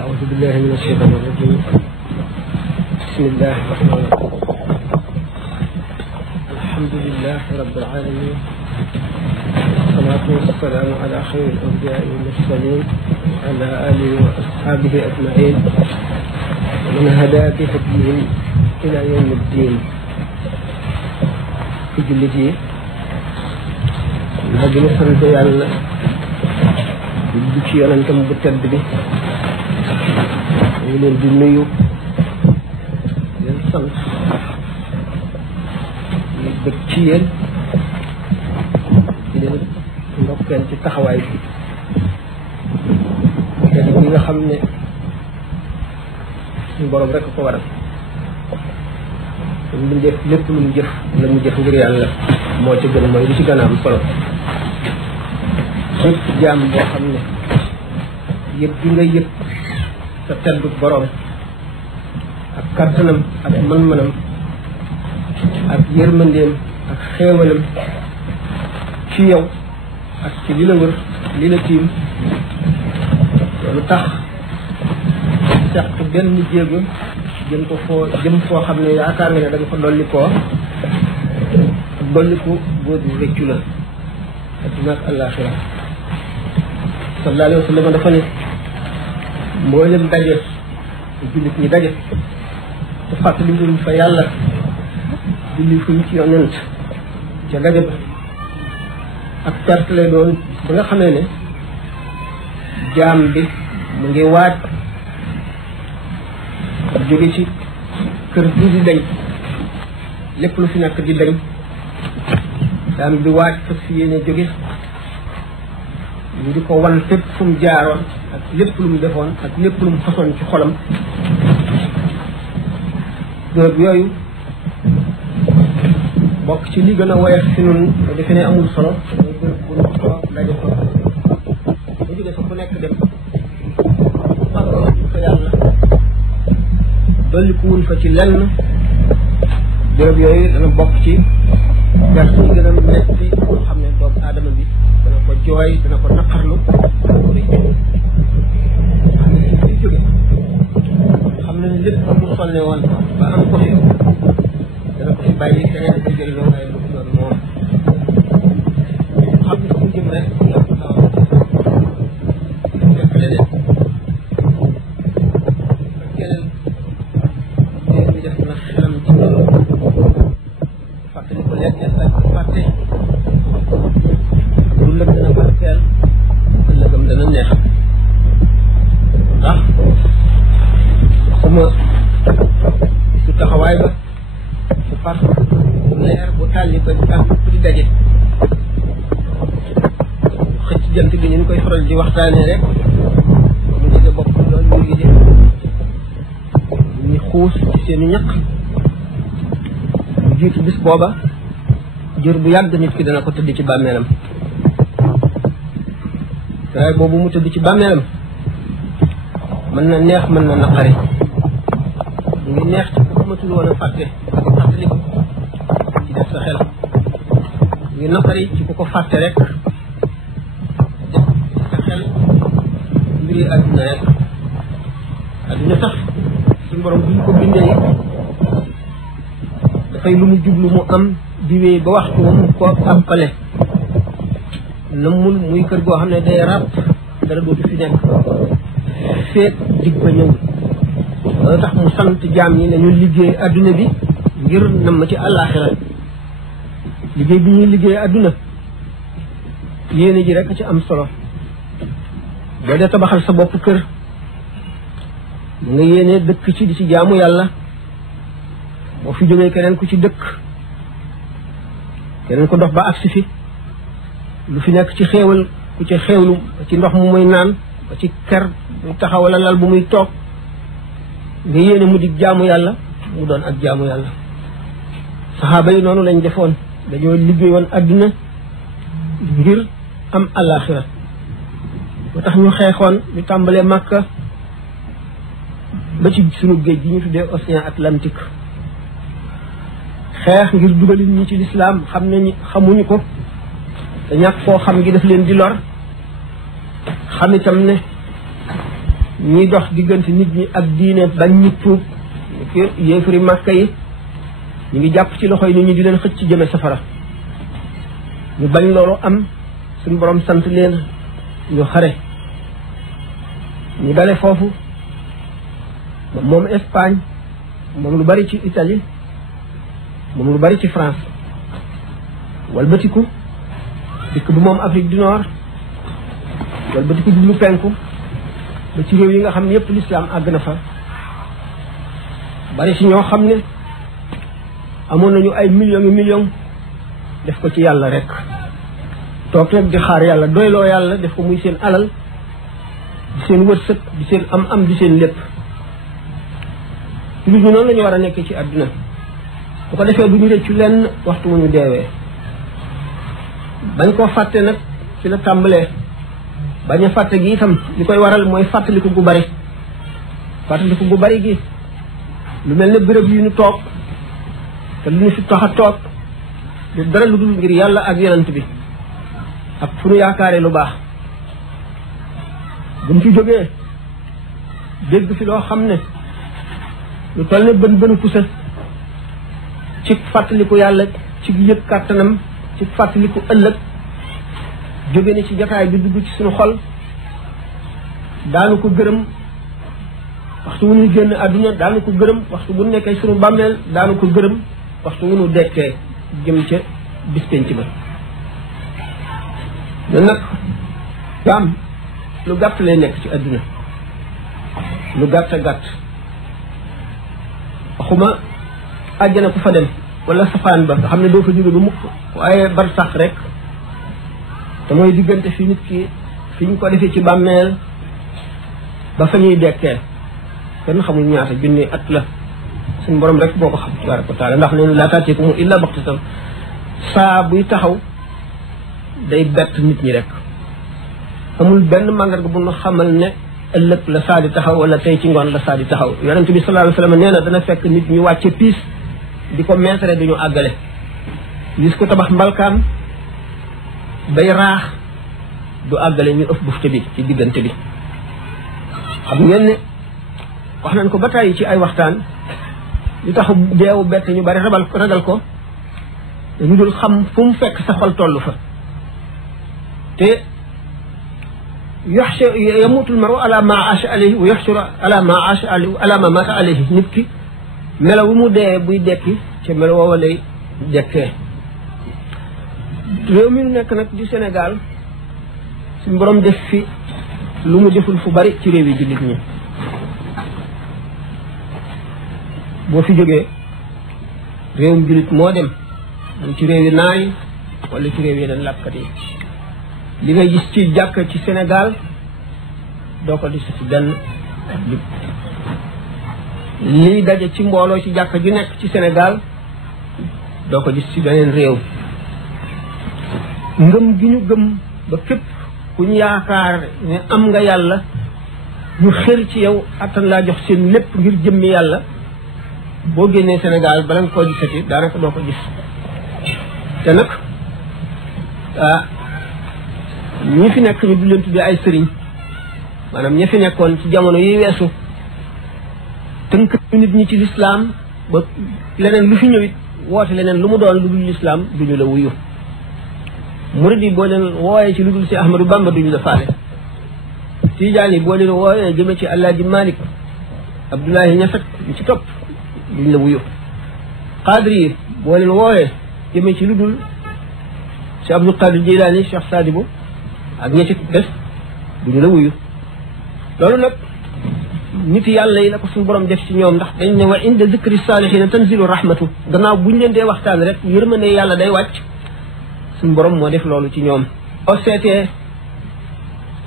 أعوذ بالله من الشيطان الرجيم. بسم الله الرحمن الرحيم. الحمد لله رب العالمين، والصلاة والسلام على خير الأنبياء والمرسلين وعلى آله وأصحابه أجمعين ومن هدى بهديهم إلى يوم الدين. في جلدي هذه نسأل يالله بالبكي أنتم بتدبي leen di nuyu leen sant ñu bëgg ci yéen di leen ndokkeel ci taxawaay bi te ñi nga xam ne suñu borom rek ko waral lu mu def lépp lu mu jëf la mu jëf ngir yàlla moo ci gën mooy li ci gën a am solo bépp jaam boo xam ne yëpp bi nga yëpp sa teddu borom ak kattanam ak mën-mënam ak yërmandeem ak xéewalam ci yow ak ci li la wër li la tiim loolu tax seq benn jéego jëm foo xam ne yaakaar nga ne da nga fa dolli koo ak dolliku góodu rëccu la adduna ak àllaaxira sallallahu alayhi wa sallam dafa ne mboolem daje jullit ñi daje te fàttali wuñ fa yàlla julli fuñ ci yonent ca daje ba ak perte lay doon ba nga xamee ne jaam bi mu ngi waaj jóge ci kër gi di dañ lépp lu fi nekk di dañ jaam bi waaj fas fi yéene jóge ñu di ko wan fépp fu mu jaaroon ak lépp lu mu defoon ak lépp lu mu façon ci xolam bërëb yooyu bokk ci li gën a woyof si nun defe ne amul solo mooy bërëb bu ñu toog daje ko bu jóge fa ku nekk dem fàggoon fa yàlla dolli ku wun fa ci lenn bërëb yooyu dana bokk ci gar yi gën a metti boo xam ne doomu aadama bi dana ko jooy dana ko naqarlu xam na ni lépp mu sonne woon ba am ko fi dana ko fi bàyyi keneen ko jëriñoo waaye lu doon moom xam ne fu jëm rek fekk leneen keneen bi def na xelam ci fàttali ko lekk ak fàtte lu lëg dana barkeel ëllëgam dana neex ndax xuma su taxawaay ba su par leer bu tàlli ba ak di daje xëcc jant bi ñu koy faral di waxtaanee rek mu jege bopp loolu ñu ngi def ñu xuus ci seeni ñaq lu jiitu bis booba jër bu yàgg nit ki dana ko tëdd ci bàmmeelam waaye boobu mu tëdd ci bàmmeelam mën na neex mën na naqari mu ngi neex ci ku matul woon a fàtte ak fàttali ko ci def sa xel mu ngi naqari ci ku ko fàtte rek def sa xel mbiri àdduna rek àdduna sax suñu borom bu ñu ko bindee dafay lu mu jublu mu am di wéy ba waxtu mu ko àppale namul muy kër goo xam ne day ràpp dara dootu fi nekk feet dig ba ñëw loolu tax mu sant jaam ñi ne ñu liggéey adduna bi ngir nam ma ci àllaaxira liggéey bi ñuy liggéey adduna yéene ji rek ci am solo boo dee tabaxal sa bopp kër mu nga yéene dëkk ci di ci jaamu yàlla boo fi jógee keneen ku ci dëkk keneen ko dox ba agsi fi lu fi nekk ci xéewal ku ci xéewlu ci ndox mu muy naan ba ci ker muy taxawala lal bu muy toog nga yéene mu di jaamu yàlla mu doon ak jaamu yàlla saxaaba yi noonu lañ defoon dañoo liggéey woon adduna ngir am àllaaxira moo tax ñu xeexoon ñu tàmbalee Makka ba ci sunu géej gi ñu tuddee océan Atlantique xeex ngir dugalin ñi ci lislaam xam nañu xamuñu ko te ñàkk foo xam gi daf leen di lor xam itam ne ñiy dox diggante nit ñi ak diine bañ ñi tuub yéefari Makka yi ñu ngi jàpp ci loxoy nit ñi di leen xëcc ci jëme safara ñu bañ loolu am suñu borom sant leen ñu xare ñu dale foofu moom Espagne moom lu bari ci Italie moom lu bari ci France walbatiku dikk bu moom Afrique du Nord walbatiku jublu penku ba ci réew yi nga xam ne yépp l'islam àgg na fa bari ci ñoo xam ne amoon nañu ay millions def ko ci yàlla rek toog rek di xaar yàlla doyloo yàlla def ko muy seen alal di seen wërsëg di seen am di seen lépp jullit ñi noonu la ñu war a nekk ci àdduna bu ko defee du ñu rëccu lenn waxtu mu ñu deewee bañ koo fàtte nag ci la tàmbalee bañ a fàtte gi itam li koy waral mooy fàttaliku gu bari gi lu mel ne béréb yi ñu toog te lu ñu fi tax a toog du dara lu dul ngir yàlla ak yonent bi ak fu ñu yaakaaree lu baax buñ fi jógee dégg fi loo xam ne lu toll ne bënu pusa ci fàttaliku yàlla ci yëg kàttanam ci fàttaliku ëllëg jóge ne ci jotaay bi dugg ci suñu xol daanu ko gërëm waxtu wu ñuy génn àdduna daanu ko gërëm waxtu bu nekkee suñu bàmmeel daanu ko gërëm waxtu wu ñu dekkee jëm ca bis penc ba ñun nag jaam lu gàtt lay nekk ci àdduna lu gàtt a gàtt waxuma àjjana ku fa dem wala safaan ba nga xam ne doo fa jóge ba mukk waaye bar sax rek te mooy diggante fi nit ki fi ñu ko defee ci bàmmeel ba fa ñuy dekkee kenn xamul ñaata junni at la suñu borom rek boo ko xam tabaraka wa taala ndax neen laa taatiikum illa baxtatan saa buy taxaw day bett nit ñi rek amul benn màndarga bu ñu xamal ne ëllëg la saa di taxaw wala tey ci ngoon la saa di taxaw yonente bi sallallahu alayhi wa sallam nee na dana fekk nit ñu wàcce piis di ko meetare duñu àggale gis ko tabax mbalkaan bay raax du àggale ñu ëf bufte bi ci diggante bi xam ngeen ne wax nañ ko ba tàyyi ci ay waxtaan lu tax deewu bett ñu bari ragal ko dañu dul xam fu mu fekk sa xol toll fa te yamutul maru ala ma aasha alayhi wa yaxshuru ala ma aasha alayhi ala ma mata alayhi nit ki melaw mu dee buy dekki ca melo woowa lay dekkee réew mi nu nekk nag di Sénégal suñu borom def fi lu mu deful fu bari ci réew yi jullit ñi boo fi jógee réewum jullit moo dem ci réew yi naay wala ci réew yeneen làkkat yi li ngay gis ci jàkk ci Sénégal doo ko gis ci benn liy daje ci mbooloo ci jàkk ju nekk ci Sénégal doo ko gis ci beneen réew ngëm gi ñu gëm ba képp ku ñu yaakaar ne am nga yàlla ñu xër ci yow attan laa jox seen lépp ngir jëmmi yàlla boo génnee Sénégal bala nga koo gisati daanaka doo ko gis te nag ñi fi nekk ñu du leen tuddee ay sëriñ maanaam ñi fi nekkoon ci jamono yi weesu tënk nit ñi ci lislaam ba leneen lu fi ñëwit woote leneen lu mu doon lu dul lislaam duñu la wuyu murid yi boo leen wooyee ci lu dul si Ahmadou Bamba duñu la faale Tijaan yi boo leen wooyee jëme ci Alaaji Malik Abdoulaye Ñasat ñu ci topp duñu la wuyu Qadri yi boo leen wooyee jëme ci lu dul si Abdul Qadir Jilaani Cheikh Sadibou ak ña ci des duñu la wuyu loolu nag nit yàlla yi la ko suñu borom def ci ñoom ndax dañ ne wa inda zikri saalihiina tanzilu rahmatu gannaaw buñ leen dee waxtaan rek yërmande yàlla day wàcc suñu borom moo def loolu ci ñoom boo seetee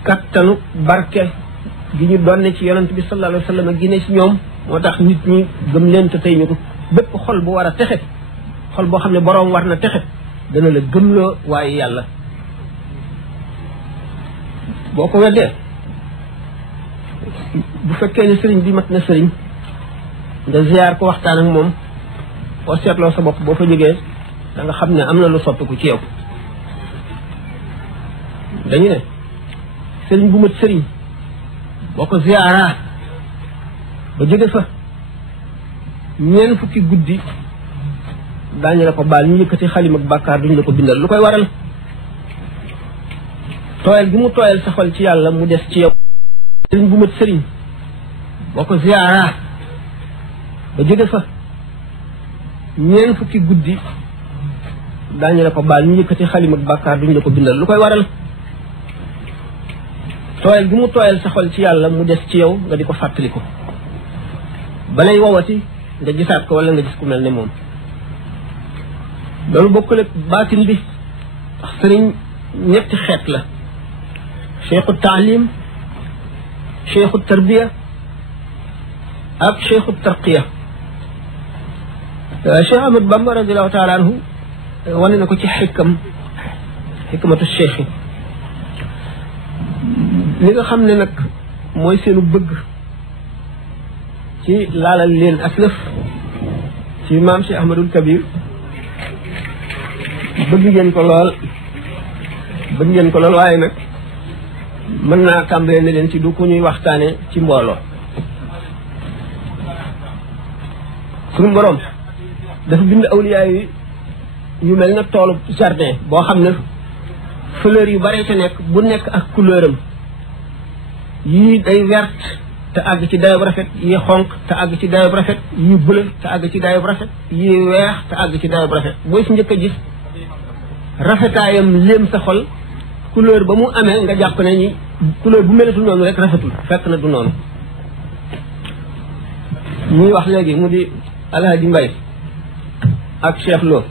kattanu barke gi ñu donne ci yonent bi sallallahu alayhi wa sallam gi ne ci ñoom moo tax nit ñi gëm leen te tey ñu ko bépp xol bu war a texe xol boo xam ne borom war na texe dana la gëmloo waaye yàlla boo ko weddee bu fekkee ne sëriñ bi mat na sëriñ nga ziar ko waxtaan ak moom boo seetloo sa bopp boo fa jógee da nga xam ne am na lu soppiku ci yow dañu ne sëriñ bu mat sëriñ boo ko ziaraa ba jóge fa ñeen fukki guddi daañu la ko baal ñu yëkkati xalim ak bàkkaar duñu la ko bindal lu koy waral tooyal gi mu tooyal sa xol ci yàlla mu des ci yow sëriñ bu mat sëriñ boo ko ziaraa ba jóge fa ñeen fukki guddi daañu la ko baal ñu yëkkati xalim ak bàkkaar duñu la ko bindal lu koy waral tooyal gi mu tooyal sa xol ci yàlla mu des ci yow nga di ko fàttaliku balay wowati nga gisaat ko wala nga gis ku mel ne moom loolu bokkul ak baatin bi ndax sëriñ ñetti xeet la cheikhu taalim cheikhu tarbiya ak cheikhu tarqiya cheikh Ahmad Bamba radiallahu taala anhu wane na ko ci xikmatu cheikh yi li nga xam ne nag mooy seenu bëgg ci laalal leen aslëf ci maam Cheikh Ahmadul Kabir bëgg ngeen ko lool waaye nag mën naa tàmbalee ne leen ci du ku ñuy waxtaane ci mbooloo suñu borom dafa bind awliyaa yi ñu mel na toolu jardin boo xam ne fleur yu bare ca nekk bu nekk ak couleur am yii day verte te àgg ci dayob rafet yi xonq te àgg ci dayob rafet yi bleu te àgg ci dayob rafet yi weex te àgg ci dayob rafet booy si njëkk a gis rafetaayam léem sa xol couleur ba mu amee nga jàpp ne ni couleur bu melatul noonu rek rafetul fekk na du noonu ñuy wax léegi mu di Alhaji Mbay ak Cheikh Lo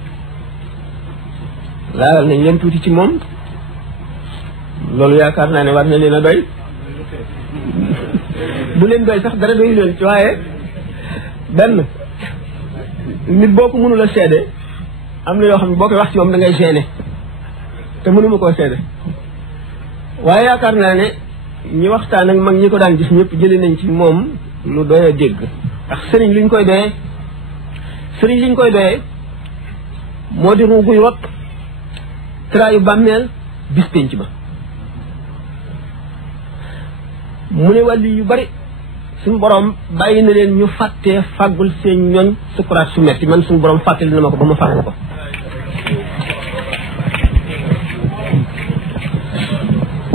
laalal nañ leen tuuti ci moom loolu yaakaar naa ne war na leen a doy bu leen doy sax dara doy leen ci waaye benn nit boo ko mënul a seede am na yoo xam ne boo koy wax ci moom da ngay gêné te mënuma koo seede waaye yaakaar naa ne ñi waxtaan ak mag ñi ko daan gis ñëpp jëlee nañ ci moom lu doy a dégg ndax sëriñ liñ koy doyee moo di ruuguy rot traayu bàmmeel bis pénc ba mu ne wàlli yu bari suñu borom bàyyi na leen ñu fàttee fàggul seen ñoñ sukuraat su metti man suñu borom fàttali na ma ko ba ma fàggu ko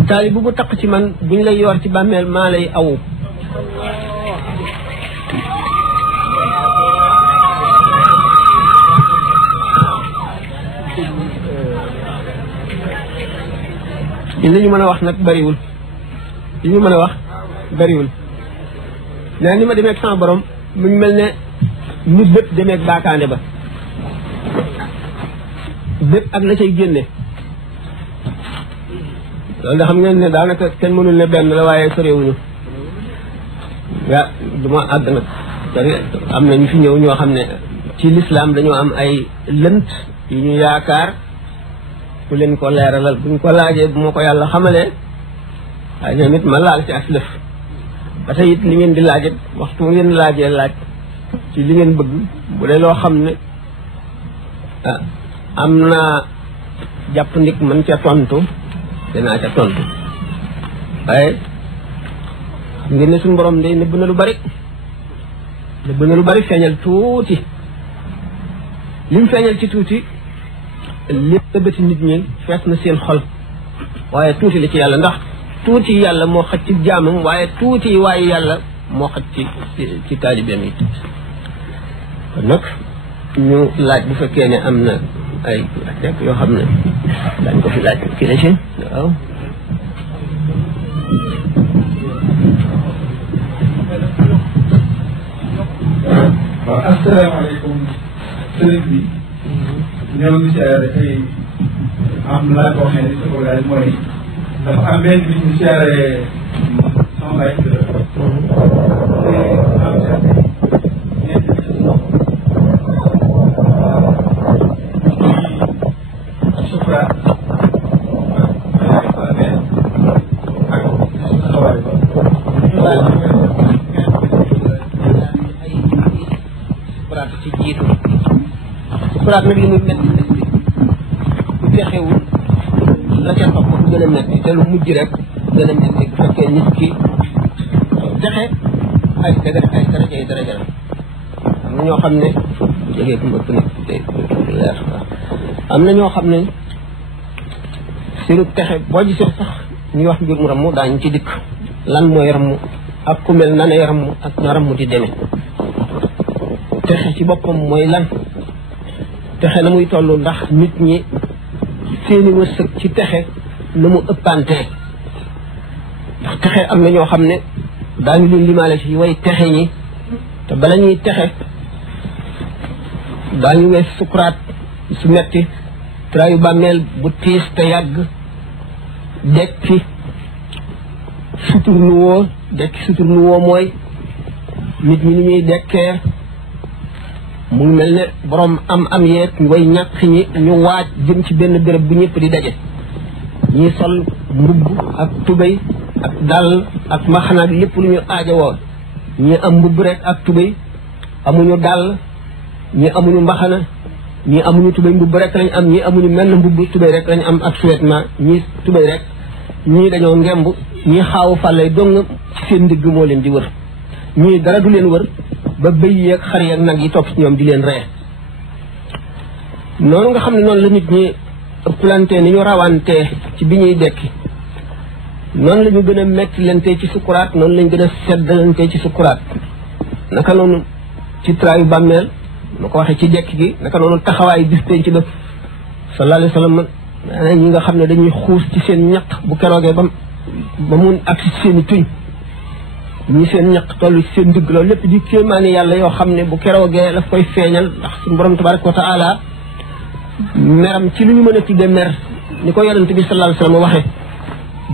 taali bu taq ci man buñ lay yor ci bàmmeel maa lay awu li ñu mën a wax nag bariwul nee ni ma demee ak sama borom mu ngi mel ne nit bépp demee ak baakaande ba bépp ak la cay génne loolu nga xam ngeen ne daanaka kenn mënul ne benn la waaye sorewuñu waa du ma àgg nag am na ñu fi ñëw ñoo xam ne ci lislaam dañoo am ay lënt yu ñu yaakaar ku leen ko leeralal buñ ko laajee bu ma ko yàlla xamalee waaye ñoom it ma laal ci aslëf ba tey it li ngeen di laajee waxtu ngeen laajee laaj ci li ngeen bëgg bu dee loo xam ne am naa jàpp ndik mën ca tontu danaa ca tontu waaye xam ngeen ne suñu borom de nëbb na lu bari feeñal tuuti lim feeñal ci tuuti lépp tëbbati nit ñi fees na seen xol waaye tuuti la ci yàlla ndax tuuti yàlla moo xaj ci jaamam waaye tuuti waaye yàlla moo xaj ci taalibeem yi kon nag ñu laaj bu fekkee ne am na ay rek yoo xam ne daañ ko fi laaj kii la ci waaw waaw asalaamaaleykum sëriñ bi ñoo ngi siyaare ay am laaj boo xam ne sa ko laaj mooy dafa am benn bis ñu siyaare sama baay sukuraat nag li muy metti bu texewul la ca topp bu gën a metti te lu mujj rek gën a metti bu fekkee nit ki texe ay daraja la am na ñoo xam ne bu jógee ku mbëkk nag tey leer am na ñoo xam ne seenu texe boo gisee sax ñuy wax mbir mu ramm daañu ci dikk lan mooy ramm ak ku mel na ne ramm ak na ramm di demee texe ci boppam mooy lan texe na muy toll ndax nit ñi seeni wërsëg ci texe na mu ëppantee ndax texe am na ñoo xam ne daañu leen limaale ci way texe ñi te bala ñuy texe daañu wees sukuraat su metti traayu bàmmeel bu tiis te yàgg dekki suturluwoo mooy nit ñi ni ñuy dekkee mu ngi mel ne borom am yeeg way ñàkk ñi ñu waaj jëm ci benn béréb bu ñëpp di daje ñi sol mbubb ak tubéy ak dàll ak maxana lépp lu ñu aajowoo ñi am mbubb rek ak tubéy amuñu dàll ñi amuñu mbaxana ñi amuñu tubéy mbubb rek lañ am ñi amuñu menn mbubb tubéy rek lañ am ak sous-vêtement ñi tubéy rek ñii dañoo ngemb ñi xaawu fàllay dong ci seen ndigg moo leen di wër ñii dara du leen wër ba bëy yeeg xar yeeg nag yi topp ci ñoom di leen ree noonu nga xam ne noonu la nit ñi ëpplante ni ñu rawantee ci bi ñuy dekki noonu la ñu gën a metti lante ci sukuraat noonu lañ gën a seddalante ci sukuraat naka noonu ci traayu bàmmeel ma ko waxee ci dekk gi naka noonu taxawaay bis penc ba sallallahu alayhi wa sallam ñi nga xam ne dañuy xuus ci seen ñaq bu keroogee ba mun ak ci seen i tuñ ñi seen ñaq toll ci seen digg loolu lépp di kéemaani yàlla yoo xam ne bu keroogee daf koy feeñal ndax suñu borom tabaraka wa taala meram ci lu ñu mën a tudde mer ni ko yonent bi sallallahu alayhi wa sallam waxee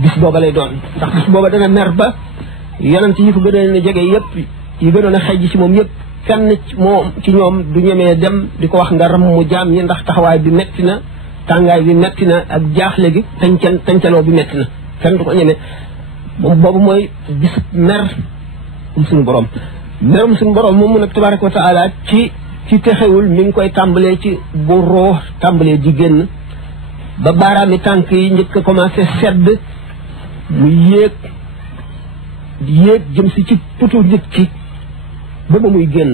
bis booba lay doon ndax bis booba dana mer ba yonent yi ko gënoon a jege yëpp yi gënoon a xejj ci moom yëpp kenn ci ñoom du ñemee dem di ko wax nga ram mu jaam ñi ndax taxawaay bi metti na tàngaay bi metti na ak jaaxle gi tancaloo bi metti na kenn du ko ñemee moom boobu mooy bis mer suñu borom merum suñu borom moom nag tabaraka wa taala ci texewul mi ngi koy tàmbalee ci bu roo tàmbalee di génn ba baaraami tànk yi njëkk a commencé sedd mu yéeg jëm si ci putu nit ki ba muy génn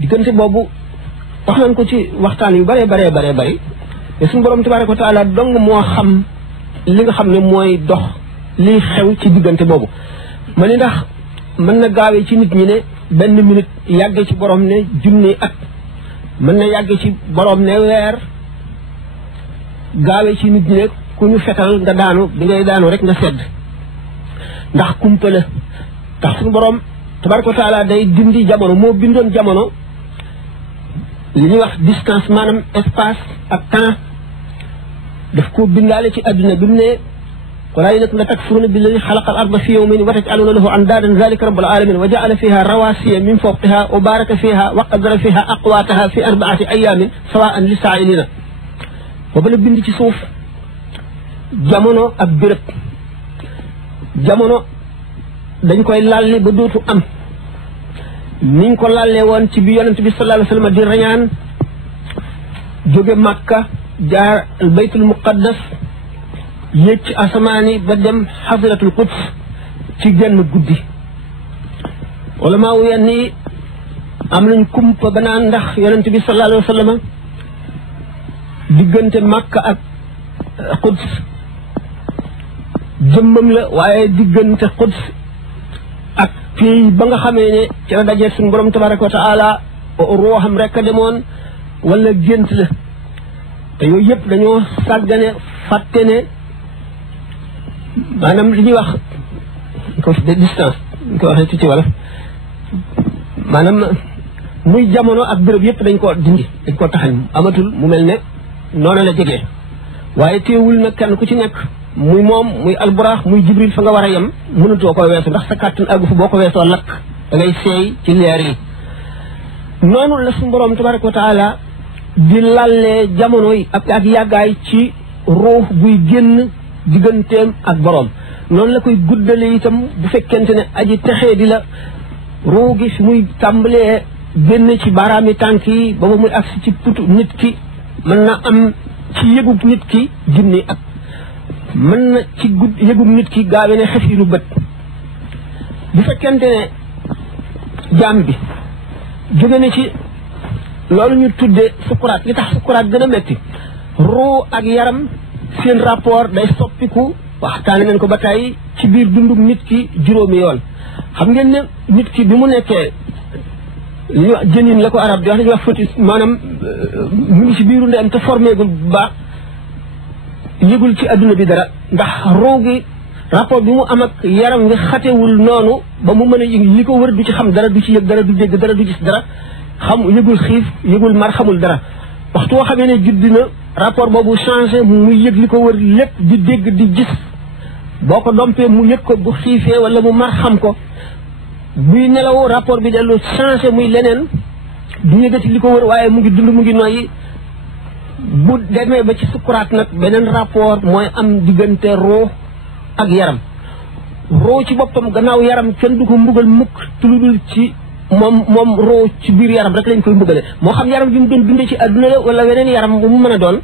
diggante boobu wax nañ ko ci waxtaan yu bare te suñu borom tabaraka wa taala dong moo xam li nga xam ne mooy dox liy xew ci diggante boobu ma ni ndax mën na gaawee ci nit ñi ne benn minute yàgge ci borom ne junni at mën na yàgge ci borom ne weer gaawee ci nit ñi ne ku ñu fetal nga daanu bi ngay daanu rek nga sedd ndax kumpa la tax suñu borom tabaraka wa taala day dindi jamono moo bindoon jamono li ñuy wax distance maanaam espace ak temps daf ko bindaale ci àdduna bi mu ne wala inakum la takfuruna billadi xalaqa al arda fi yawmin wa taj'aluna lahu andaadan zalika rabbul alamin wa ja'ala fiha rawasiya min fawqiha wa baraka fiha wa qaddara fiha aqwataha fi arba'ati ayamin sawa'an lisa'ilina booba la bind ci suuf jamono ak béréb jamono dañ koy lalli ba dootu am niñ ko lallee woon ci bi yonent bi sallallahu alayhi wa sallam di rañaan jóge Makka jaar al baytul muqaddas yéeg ci asamaani ba dem xasiratul quds ci genn guddi wala maa wu yenn yi am nañ kumpa ba naan ndax yonent bi sallallahu alayhi wa sallam diggante Makka ak quds jëmmam la waaye diggante quds ak fii ba nga xamee ne ci la dajee suñu borom tabaraka wa taala ruuxam rek a demoon wala gént la te yooyu yëpp dañoo sàggane fàtte ne maanaam li ñuy wax ko de distance ñu ko waxee ci wala maanaam muy jamono ak béréb yëpp dañ ko dindi dañ ko taxañ amatul mu mel ne noonu la jegee waaye teewul nag kenn ku ci nekk muy moom muy alburaax muy jibril fa nga war a yem mënatoo ko weesu ndax sa kàttan àggu fa boo ko weesoo lakk da ngay seey ci leer yi noonu la suñu borom tabaraka wa taala di lallee jamono yi ak yàggaay ci ruux buy génn digganteem ak borom noonu la koy guddale itam bu fekkente ne aji texee di la ruux gi fi muy tàmbalee génne ci baaraami tànk yi ba muy agsi ci putu nit ki mën na am ci yëgub nit ki junni at mën na ci yëgub nit ki gaawe ne xefiinu bët bu fekkente ne jaam bi jóge na ci loolu ñu tuddee sukuraat li tax sukuraat gën a metti ruu ak yaram seen rapport day soppiku waxtaane nañ ko ba tey ci biir dundum nit ki juróomi yoon xam ngeen ne nit ki bi mu nekkee li ñuy wax jënin la ko arab di wax dañuy wax fœtus maanaam mu ngi ci biiru ndeyam te formeegul bu baax yëgul ci adduna bi dara ndax ruu gi rapport bi mu am ak yaram nga xatewul noonu ba mu mën a yëg li ko wër du ci xam dara du ci yëg dara du dégg dara du gis dara yëgul xiif yëgul mar xamul dara waxtu woo xamee ne judd na rapport boobu changé muy yëg li ko wër lépp di dégg di gis boo ko dompee mu yëg ko bu xiifee wala mu mar xam ko buy nelaw rapport bi dellu changé muy leneen du yëgati li ko wër waaye mu ngi dund mu ngi noyyi bu demee ba ci sukuraat nag beneen rapport mooy am diggante roo ak yaram roo ci boppam gannaaw yaram kenn du ko mbugal mukk tuludul ci moom roo ci biir yaram rek lañ koy mbugale moo xam yaram bi mu doon dundee ci adduna la wala weneen yaram bu mu mën a doon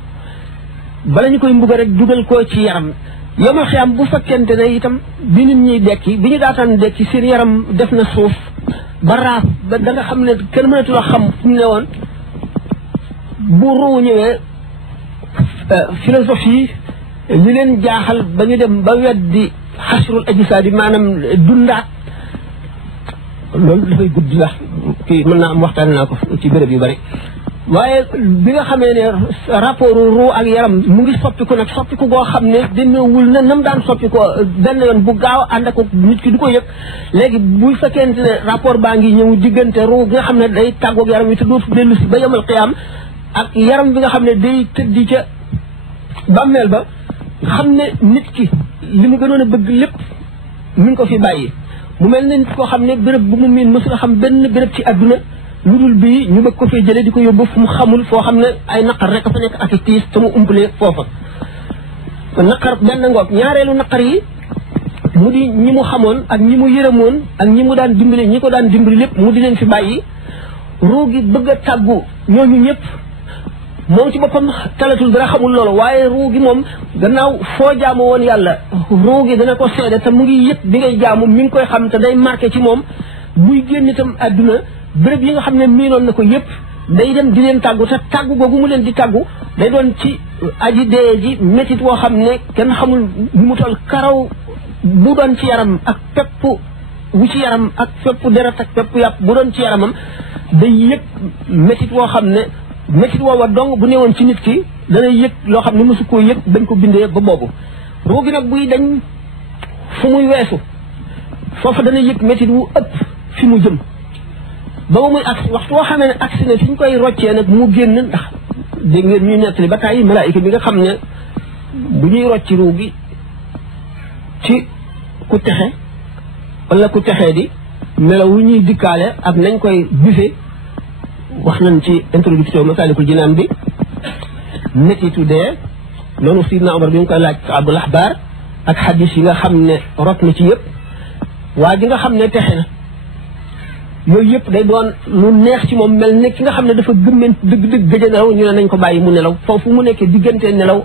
bala ñu koy mbugal rek dugal ko ci yaram yomal xiyam bu fekkente ne itam bi nit ñiy dekki bi ñu daataan dekki seen yaram def na suuf ba raaf ba da nga xam ne kenn mënatu la xam fu mu ne woon bu ruu ñëwee philosophie li leen jaaxal ba ñu dem ba weddi xasrul ajsaadi maanaam dundaat loolu dafay gudd la kii mën naa am waxtaan naa ko ci béréb yu bari waaye bi nga xamee ne rapport ruu ak yaram mu ngi soppiku nag soppiku goo xam ne demeewul na nam daan soppiku benn yoon bu gaaw ànd ak nit ki du ko yëg léegi bu fekkente ne rapport baa ngi ñëw diggante ruu bi nga xam ne day tàggoog yaram wi te dootu dellu si ba yemal xiyaam ak yaram bi nga xam ne day tëddi ca bàmmeel ba nga xam ne nit ki li mu gënoon a bëgg lépp mi ngi ko fi bàyyi mu mel ne nit koo xam ne béréb bu mu miin mësul a xam benn béréb ci àdduna lu dul bii ñu bëgg ko fee jëlee di ko yóbbu fu mu xamul foo xam ne ay naqar rek a fa nekk ak i tiis te mu umpalee foofa naqar benn ngoog ñaareelu naqar yi mu di ñi mu xamoon ak ñi mu yërëmoon ak ñi mu daan dimbali ñi ko daan dimbali lépp mu di leen fi bàyyi ruu gi bëgg a tàggu ñooñu ñëpp moom ci boppam talatul dara xamul loolu waaye ruu gi moom gannaaw foo jaamu woon yàlla ruu gi dana ko seede te mu ngi yëg bi ngay jaamu mi ngi koy xam te day marqué ci moom buy génn itam àdduna béréb yi nga xam ne miinoon na ko yëpp day dem di leen tàggu te tàggu googu mu leen di tàggu day doon ci aji dee ji métit woo xam ne kenn xamul nu mu toll karaw bu doon ci yaram ak pepp wu ci yaram ak pepp deret ak pepp yàpp bu doon ci yaramam day yëg métit woo xam ne métit woowa dong bu newoon ci nit ki danay yëg loo xam ne mosu koo yëg dañ ko bindee ba boobu ruu gi nag buy dañ fu muy weesu foofu dana yëg métit wu ëpp fi mu jëm ba muy agsi waxtu woo xamee ne agsi ne fi ñu koy roccee nag mu génn ndax dégg ngeen ñuy nettali ba tàyyi malaayika bi nga xam ne bu ñuy rocci ruu gi ci ku texe wala ku texee di melaw wu ñuy dikkaale ak nañ koy bife wax nañ ci introduction Masaalikul Jinaan bi métitu dee noonu Sidna Omar bi mu koy laaj Abdul Ahbar ak xadis yi nga xam ne rot na ci yëpp waa ji nga xam ne texe na yooyu yëpp day doon lu neex ci moom mel ne ki nga xam ne dafa gëmmeen dëgg-dëgg gëj a nelaw ñu ne nañ ko bàyyi mu nelaw foofu mu nekkee diggante nelaw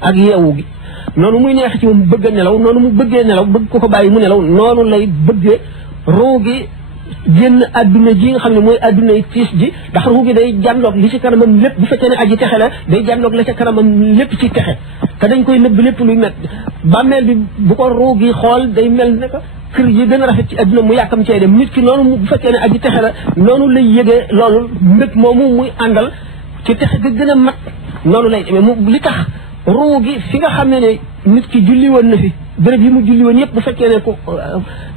ak yeewu gi noonu muy neex ci moom bëgg a nelaw noonu mu bëggee nelaw bëgg ko bàyyi mu nelaw noonu lay bëggee ruu gi génn adduna ji nga xam ne mooy adduna yi tiis ji ndax ruu gi day jàndoog li ci kanamam lépp bu fekkee ne aji texe la day jàndoog la ca kanamam lépp ci texe te dañ koy nëbb lépp luy met bàmmeel bi bu ko ruu gi xool day mel ne ko kër yi gën a rafet ci adduna mu yàkkam cee dem nit ki noonu bu fekkee ne aji texe la noonu lay yëgee loolu mbég moomu muy àndal ci texe ga gën a mat noonu lay demee mu li tax ruu gi fi nga xam ne nit ki julli woon na fi béréb yi mu julli woon yëpp bu fekkee ne ko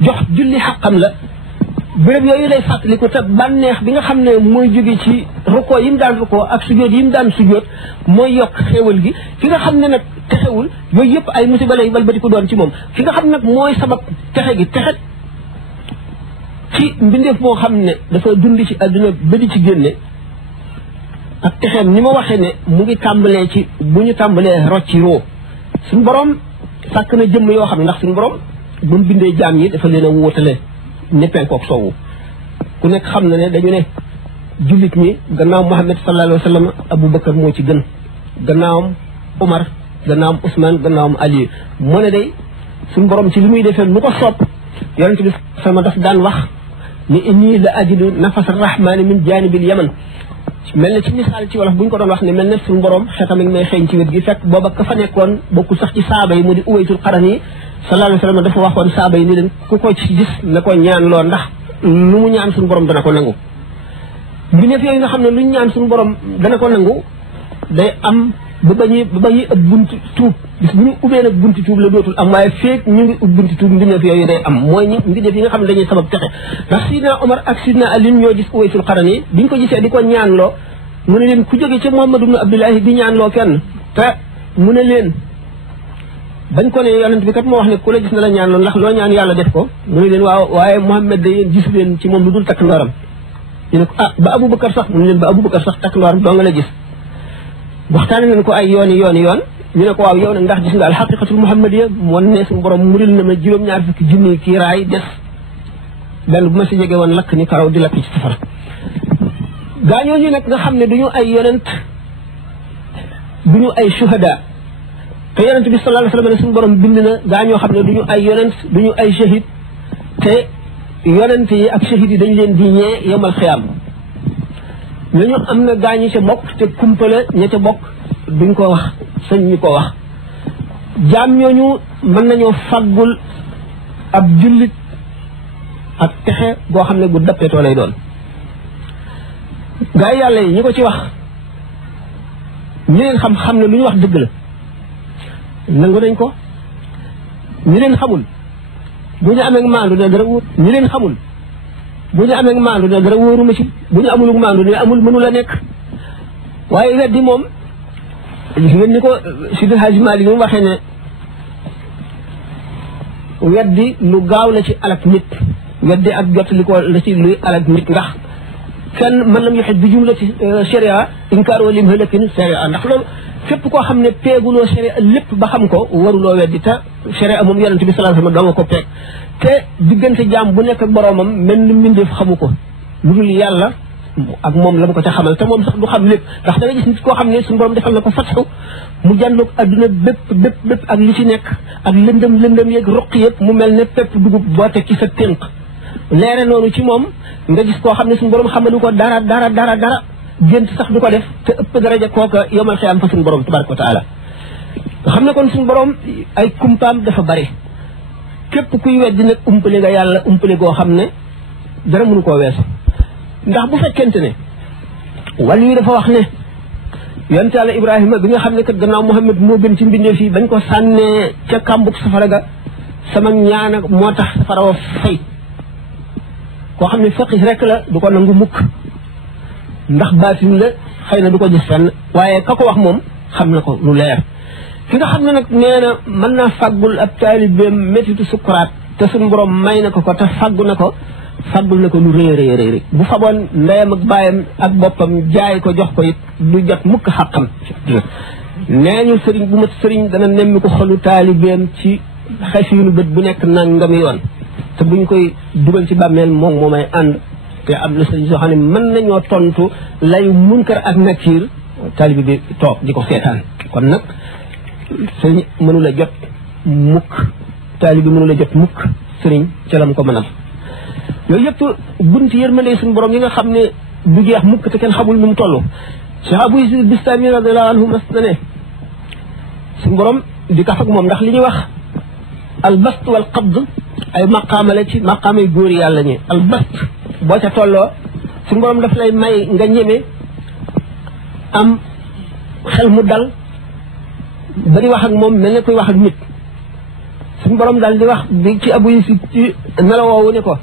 jox julli xaqam la béréb yooyu lay fàttaliku te bànneex bi nga xam ne mooy jóge ci rukkoo yi mu daan rukkoo ak sujjóot yi mu daan sujjóot mooy yokk xéewal gi ki nga xam ne nag texewul yooyu yëpp ay musiba lay balbatiku doon ci moom ki nga xam nag mooy sabab texe gi texe ci mbindeef moo xam ne dafa dund ci àdduna ba di ci génne ak texeem ni ma waxee ne mu ngi tàmbalee ci bu ñu tàmbalee rocci roo suñu borom sàkk na jëmm yoo xam ne ndax suñu borom bu mu bindee jaam yi dafa leen a wóotale ne penkook soowu ku nekk xam na ne dañu ne jullit ñi gannaaw Muhammad sallallahu alayhi wa sallam Aboubacar moo ci gën gannaawam Umar gannaawam Ousmane gannaawam Ali moo ne day suñu borom ci li muy defee lu ko soob yonent bi sama daf daan wax ni inni la ajidu nafas rahmani min janibil yaman mel na ci misaal ci wolof bu ñu ko doon wax ne mel na suñu borom xetam ak may xeeñ ci wet gi fekk booba ka fa nekkoon bokkul sax ci saaba yi mu di Uwaysul Qarani sallallahu alayhi wa sallam dafa waxoon saaba yi ni leen ku ko ci gis na ko ñaan loo ndax lu mu ñaan suñu borom dana ko nangu mbindeef yooyu nga xam ne lu ñu ñaan suñu borom dana ko nangu day am ba bañuy ëpp bunti tuub bis bu ñu ubbee nag bunti tuub la dootul am waaye feek ñu ngi ub bunti tuub mbindeef yooyu day am mooy ñi mbindeef yi nga xam ne dañuy sabab texe ndax sidna Omar ak sidna Ali ñoo gis Uwaysul Qarani biñ ko gisee di ko ñaanloo mu ne leen ku jóge ca Muhammad ibn Abdullahi di ñaanloo kenn te mu ne leen bañ ko ne yonent bi kat moo wax ne ku la gis na la ñaanloo ndax loo ñaan yàlla def ko mu ne leen waaw waaye Muhammad da yéen gisu leen ci moom lu dul takk ndooram ñu ne ko ah ba Aboubacar sax mu ne leen ba Aboubacar sax takk ndooram doo nga la gis waxtaane nañ ko ay yoon ñu ne ko waaw yow nag ndax gis nga alxaqiqatul muhammadiya moon ne suñu borom muril na ma juróom-ñaar fukki junni kii raay des benn bu ma si jege woon lakk ni karaw di lakk ci safara gaañooñu nag nga xam ne duñu ay yonent duñu ay shuhada te yonent bi sallallahu alayhi wa sallam ne suñu borom bind na gaañoo xam ne duñu ay yonent duñu ay shahid te yonent yi ak shahid yi dañ leen di ñee yowmal xiyaam ñooñu am na gaañu ca bokk te kumpale ña ca bokk duñ ko wax sëñ ñu ko wax jaam ñooñu mën nañoo faggul ab jullit ak texe boo xam ne bu dappetoo lay doon gaa yi yàlla yi ñi ko ci wax ñi leen xam ne lu ñu wax dëgg la nangu nañ ko ñi leen xamul bu ñu amee maandu ne dara wóor ñi leen xamul bu ñu amee maandu ne dara wóoruma ci bu ñu amul maandu ne amul mënu la nekk waaye weddi moom gis ngeen ni ko Seydi Hadji Malick mu waxee ne weddi lu gaaw la ci alak nit weddi ak jot li ko la ci luy alak nit ndax kenn mën lam yoxit bi jumlati sharia inkaar wa lim halakin sharia ndax loolu fépp koo xam ne peeguloo sharia lépp ba xam ko waruloo weddi te sharia moom yonent bi sallallahu alayhi wasallam doo nga ko peeg te diggante jaam bu nekk ak boroomam mel ni mbindeef xamu ko lu dul yàlla ak moom la mu ko ca xamal te moom sax du xam lépp ndax da nga gis nit koo xam ne suñu borom defal na ko fatxu mu jàndoog adduna bépp ak li ci nekk ak lëndëm yeeg roq yëpp mu mel ne pépp dugub boo teg ci sa tënk leere noonu ci moom nga gis koo xam ne suñu borom xamalu ko dara gént sax du ko def te ëpp daraja kooka yomal xiyaam fa suñu borom tabaraka wa taala nga xam ne kon suñu borom ay kumpaam dafa bari képp kuy weddi nag umpale nga yàlla umpale goo xam ne dara mënu koo weesu ndax bu fekkente ne wàllu yi dafa wax ne yonent yàlla Ibrahima bi nga xam ne kat gannaaw Muhammad moo gën ci mbindeef yi bañ ko sànnee ca kàmbug safara ga sama ñaan ak moo tax safara wa fay koo xam ne faqih rek la du ko nangu mukk ndax baatin la xëy na du ko gis fenn waaye ka ko wax moom xam na ko lu leer ki nga xam ne nag nee na mën naa fàggul ab taalibeem métitu sukkuraat te suñu borom may na ko te fàggu na ko fàggul na ko lu rëy bu faboon ndeyam ak baayam ak boppam jaay ko jox ko it du jot mukk xàqam nee ñu sëriñ bu mat sëriñ dana nemmi ko xolu taalibeem ci xasiinu bët bu nekk nangami yoon te buñ koy dugal ci bàmmeel moom moo may ànd te am na sëriñ soo xam ne mën nañoo tontu lay munkar ak nakiir taalibe bi toog di ko seetaan kon nag sëriñ mënula jot mukk taalibe mënula jot mukk sëriñ ca lam ko mënal yooyu yëpp bunti yërmande suñu borom yi nga xam ne du jeex mukk te kenn xamul nu mu toll Cheikh Abou Yazid Bistami radiyallahu anhu mas na ne suñu borom di kaf ak moom ndax li ñuy wax albast wal qabd ay maqaama la ci maqaamay góor yàlla ñi albast boo ca tolloo suñu borom daf lay may nga ñeme am xel mu dal ba di wax ak moom mel ne koy wax ak nit suñu borom daal di wax bi ci Abou Yazid ci nelawoowu ne ko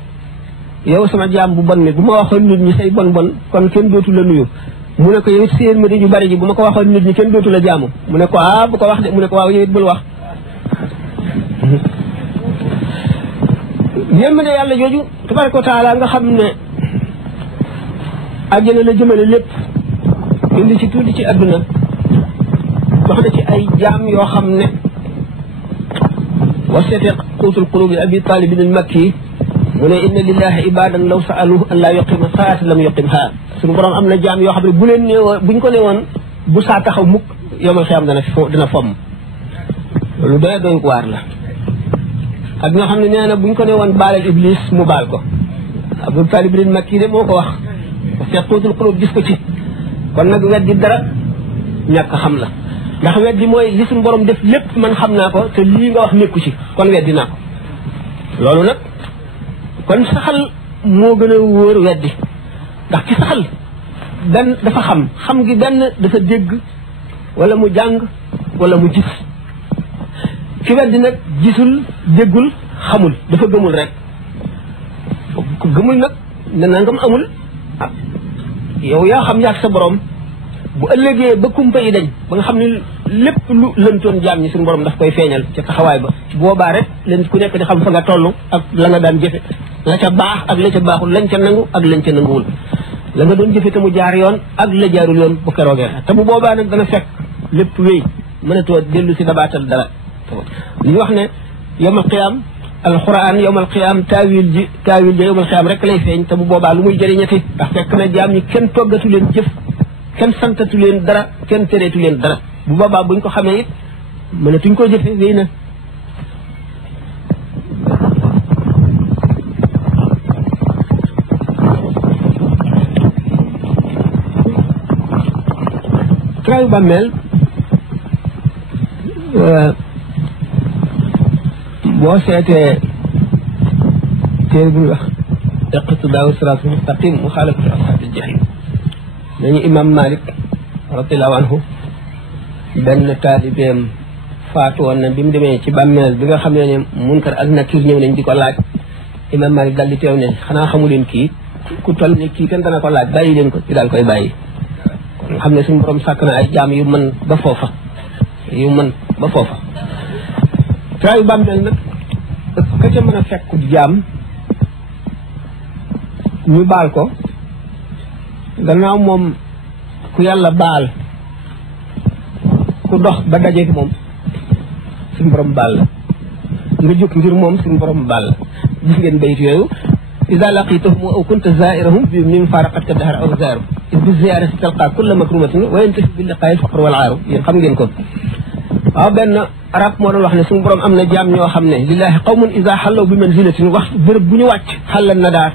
yow sama jaam bu bon mi bu ma waxoon nit ñi say bon kon kenn dootu la nuyu mu ne ko yow seen ma di ñu bari ji bu ma ko waxoon nit ñi kenn dootu la jaamu mu ne ko bu ko wax de mu ne ko waaw yow it bul wax yërmande yàlla jooju tabaraka wa taala nga xam ne àjjana la jëmale lépp indi ci tuuti ci àdduna wax na ci ay jaam yoo xam ne wa seete quutul qulubi abi talibin al makki mu ne inna lillahi ibadan law sa'aluhu an laa yuqima saata lam yuqimha suñu borom am na jaam yoo xam ne bu leen neewoon buñ ko neewoon bu saa taxaw mukk yomal xiyam dina fomm lu doy waar la ak ñoo xam ne nee na buñ ko neewoon baalal iblis mu baal ko Abu Talib bin Makki de moo ko wax seet tuutul xulóob gis ko ci kon nag weddi dara ñàkk xam la ndax weddi mooy li suñu borom def lépp man xam naa ko te lii nga wax nekku ci kon weddi naa ko loolu nag kon saxal moo gën a wóor weddi ndax ci saxal benn dafa xam gi benn dafa dégg wala mu jàng wala mu gis ki weddi nag gisul déggul xamul dafa gëmul rek ku gëmul nag ne nangam amul ah yow yaa xam yaag sa borom bu ëllëgee ba kumpa yi dañ ba nga xam ne lépp lu lëntoon jaam ñi suñu borom daf koy feeñal ca taxawaay ba boobaa rek leen ku nekk di xam fa nga toll ak la nga daan jëfe la ca baax ak la ca baaxul lañ ca nangu ak lañ ca nanguwul la nga doon jëfe te mu jaar yoon ak la jaarul yoon bu keroogee te bu boobaa nag dana fekk lépp wéy mënatoo dellu si dabaatal dara li ñu wax ne yawmal qiyaam alquran yawmal qiyaam taawil ji yawmal qiyaam rek lay feeñ te bu boobaa lu muy jëriñati ndax fekk na jaam ñi kenn toggatu leen jëf kenn santatu leen dara kenn tereetu leen dara bu boobaa buñ ko xamee it mënatuñ ko jëfe wéy na traayu bàmmeel boo seetee téere bu ñuy wax iqtidaa'u siraatal mustaqiim muxaalafatu ashaabil jahiim nañu imam Malik radiyallaahu anhu benn taalibeem faatu woon na bi mu demee ci bàmmeel bi nga xam ne Munkar ak Nakiir ñëw nañ di ko laaj imam Malik dal di teew ne xanaa xamu leen kii ku toll ni kii kenn dana ko laaj bàyyi leen ko ci daal koy bàyyi kon nga xam ne suñu borom sàkk na ay jaam yu mën ba foofa traayu bàmmeel nag ka ca mën a fekk jaam ñu baal ko gannaaw moom ku yàlla baal ku dox ba dajeeg moom suñu borom baal la nga jóg ngir moom suñu borom baal la gis ngeen bayit yooyu ida laqitahum aw kunta zairahum bi min faraqatka dahar aw zaaru bi ziyaarati talqa kulla makrumatin wa yantafi bi liqaa'i al-faqr wal aaru yéen xam ngeen ko waaw benn arab moo doon wax ne suñu borom am na jaam ñoo xam ne lillahi qawmun ida xallaw bi manzilatin wax béréb bu ñu wàcc xallan na daa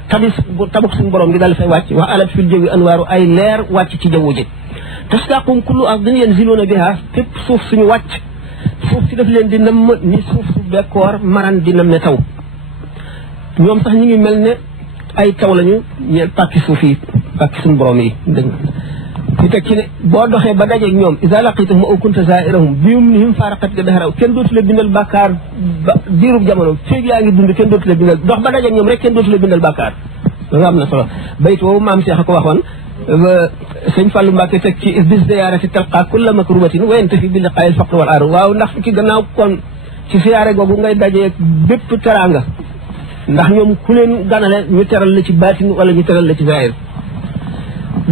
tabuk suñu borom gi dal fay wàcc wax alat fil jawi anwaaru ay leer wàcc ci jaww ji tastaqum kullu ardin yanziluuna biha fépp suuf suñu wàcc suuf si daf leen di namm ni suuf su bekkoor maran di namme taw ñoom sax ñu ngi mel ne ay taw lañu ñeel pàkki suuf yi pàkki suñu borom yi dégg ci teg ci ne boo doxee ba dajeeg ñoom isa laqitahum aw kunta zairahum bihim faraqat ga daharaw kenn dootu la bindal bàkkaar ba diirub jamono feeg yaa ngi dund kenn dootu la bindal dox ba dajeeg ñoom rek kenn dootu la bindal bàkkaar loolu am na solo bayt woowu maam Cheikh a ko waxoon sëñ Fallou Mbacke teg ci bis ziyaarati talqa kulla makrubatin wa yantafi bi liqaa'il faqr wal aaru waaw ndax ki gannaaw kon ci siyaare googu ngay dajeeg bépp teraanga ndax ñoom ku leen ganale ñu teral la ci baatin wala ñu teral la ci zaahir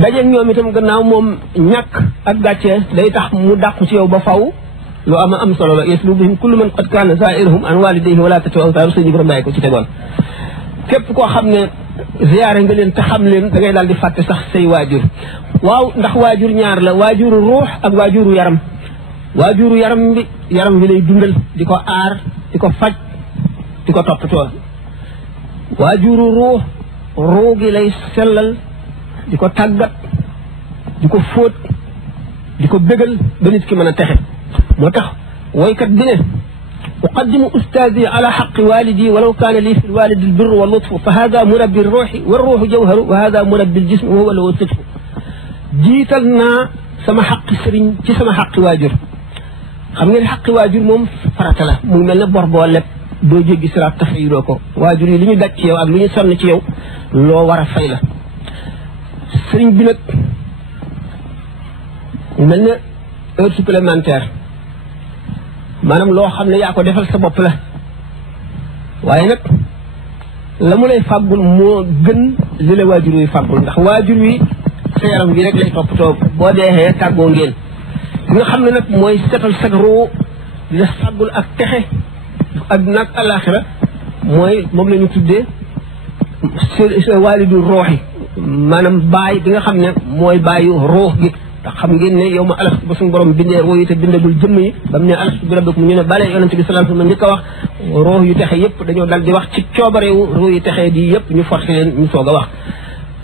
dajeeg ñoom itam gannaaw moom ñàkk ak gàcce day tax mu dàqu ci yow ba faw lu am solo la yaslu bihim kullu man qad kaana zaa'iruhum an walidayhi wala tatu awtaaru sëñ Ibrahima bàyyi ko ci tegoon képp koo xam ne ziyaare nga leen te xam leen da ngay daal di fàtte sax say waajur waaw ndax waajur ñaar la waajuru ruux ak waajuru yaram waajuru yaram bi lay dundal di ko aar di ko faj di ko toppatoo waajuru ruux gi lay sellal di ko tàggat di ko fóot di ko bégal ba nit ki mën a texe moo tax woykat bi ne uqaddimu ustaadi ala xaqi walidi walaw kaana lii fi lwalidi albirru wa lutfu fa hada murabbi ruuxi wa ruuxu jawharu wa hada murabbi aljismi wa huwa lahu sitfu jiital naa sama xaqi sëriñ ci sama xaqi waajur xam ngeen xaqi waajur moom farata la mu mel ne bor boo leb doo jéggi siraat te fayuloo ko waajur yi li ñu daj ci yow ak lu ñu sonn ci yow loo war a fay la sëriñ bi nag mel ne heure supplémentaire maanaam loo xam ne yaa ko defal sa bopp la waaye nag la mu lay fàggul moo gën li la waajur wi fàggul ndax waajur wi sa yaram bi rek lay toppatoo boo deexee tàggoo ngeen li nga xam ne nag mooy setal sag ruu di la fàggul ak texe àdduna ak alaaxira mooy moom la ñu tuddee waalidu ruuxi maanaam baay bi nga xam ne mooy baayu ruux gi ndax xam ngeen ne yow ma alastu ba suñu borom bindee ruux yi te bindagul jëmm yi ba mu ne alastu bi rabbikum ñu ne bale yonente bi sallallahu alayhi wasallam njëkk a wax ruux yu texe yëpp dañoo dal di wax ci coobarewu ruux yu texe di yëpp ñu forcé leen ñu soog a wax